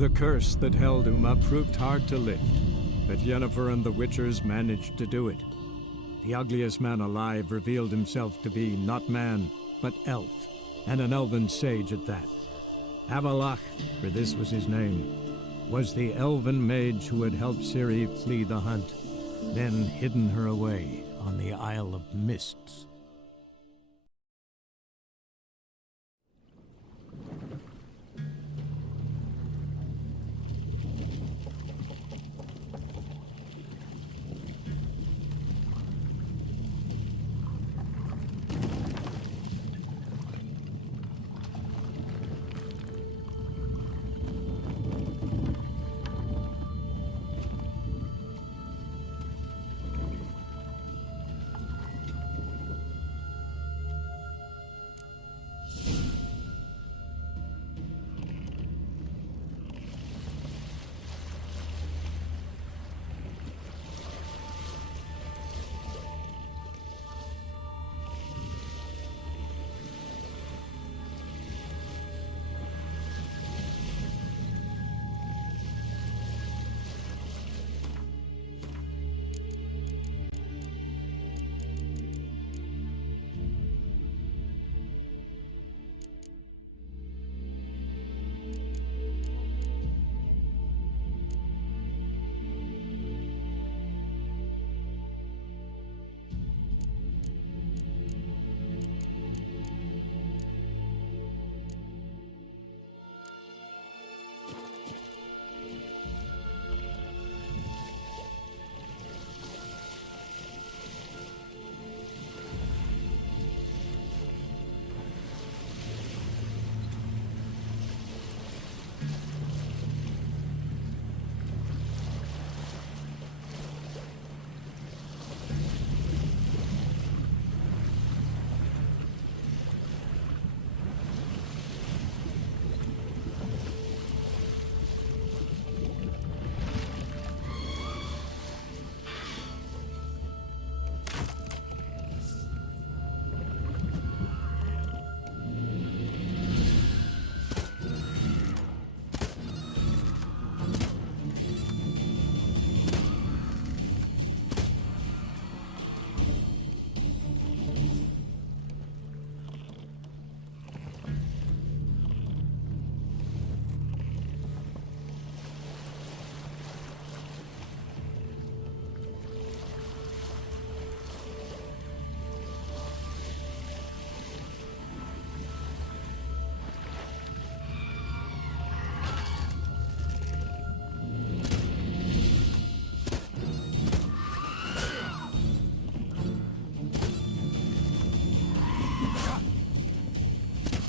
The curse that held Uma proved hard to lift, but Yennefer and the Witchers managed to do it. The ugliest man alive revealed himself to be not man, but elf, and an elven sage at that. Avalach, for this was his name, was the elven mage who had helped Ciri flee the hunt, then hidden her away on the Isle of Mists.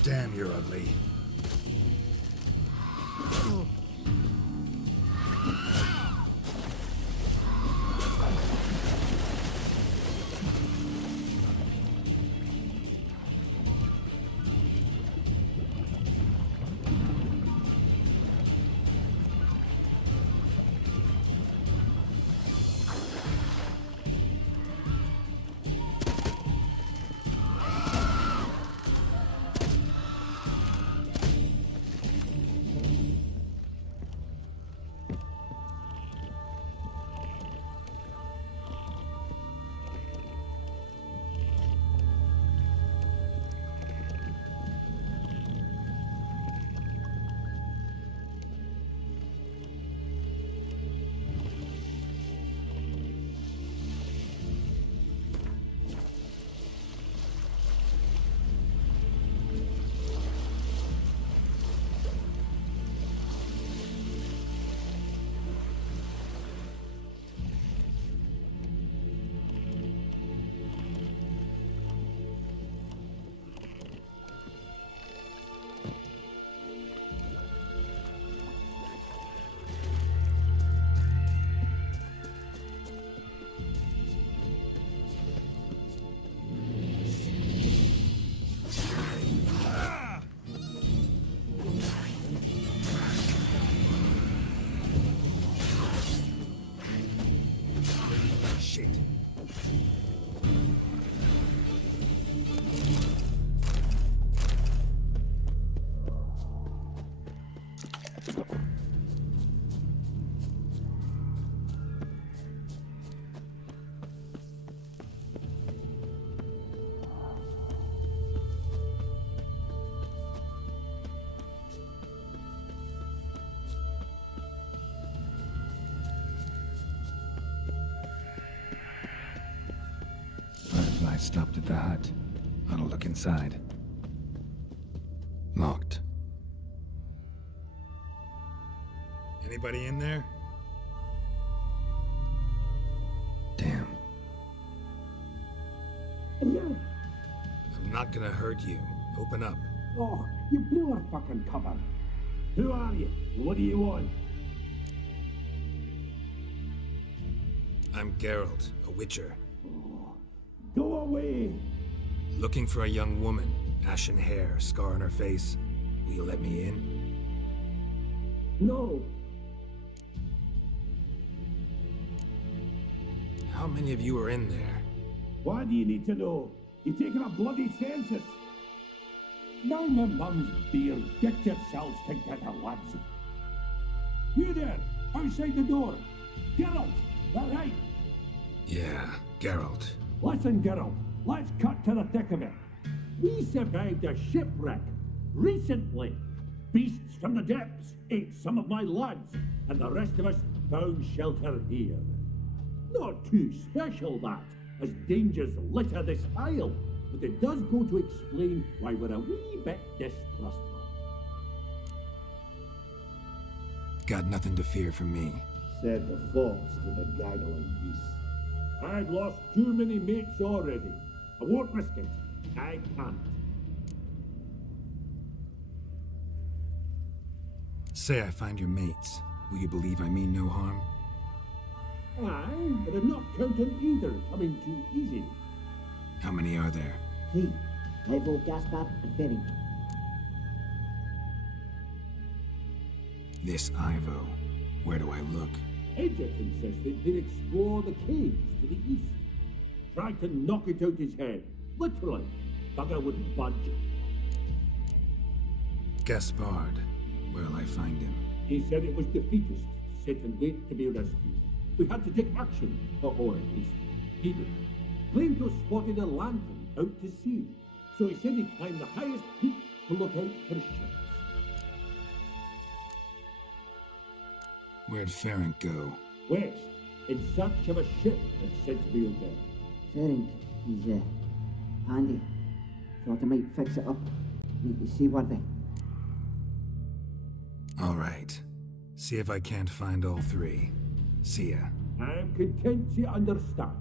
Damn, you're ugly. Stopped at the hut. Ought to look inside. Locked. Anybody in there? Damn. I'm not gonna hurt you. Open up. Oh, you blew our fucking cover. Who are you? What do you want? I'm Geralt, a witcher. Go away! Looking for a young woman. Ashen hair, scar on her face. Will you let me in? No. How many of you are in there? Why do you need to know? You're taking a bloody census. Now my mum's beard, get yourselves together, lads. You there, outside the door. Geralt, that right? Yeah, Geralt. Listen, Geralt, let's cut to the thick of it. We survived a shipwreck recently. Beasts from the depths ate some of my lads, and the rest of us found shelter here. Not too special, that, as dangers litter this isle, but it does go to explain why we're a wee bit distrustful. Got nothing to fear from me. Said the fox to the gaggling geese. I've lost too many mates already. I won't risk it. I can't. Say I find your mates. Will you believe I mean no harm? Aye, but I'm not counting either coming too easy. How many are there? 3. Ivo, Gaspar, and Ferenc. This Ivo. Where do I look? Edric insisted he'd explore the caves to the east. Tried to knock it out his head. Literally. Bugger wouldn't budge. Gaspard. Where'll I find him? He said it was defeatist to sit and wait to be rescued. We had to take action, or at least he did. Claimed to have spotted a lantern out to sea, so he said he'd climb the highest peak to look out for ships. Where'd Ferenc go? West, in search of a ship that's said to be out there. Ferenc, he's handy. Thought I might fix it up. Make you seaworthy. All right. See if I can't find all 3. See ya. I'm content to understand.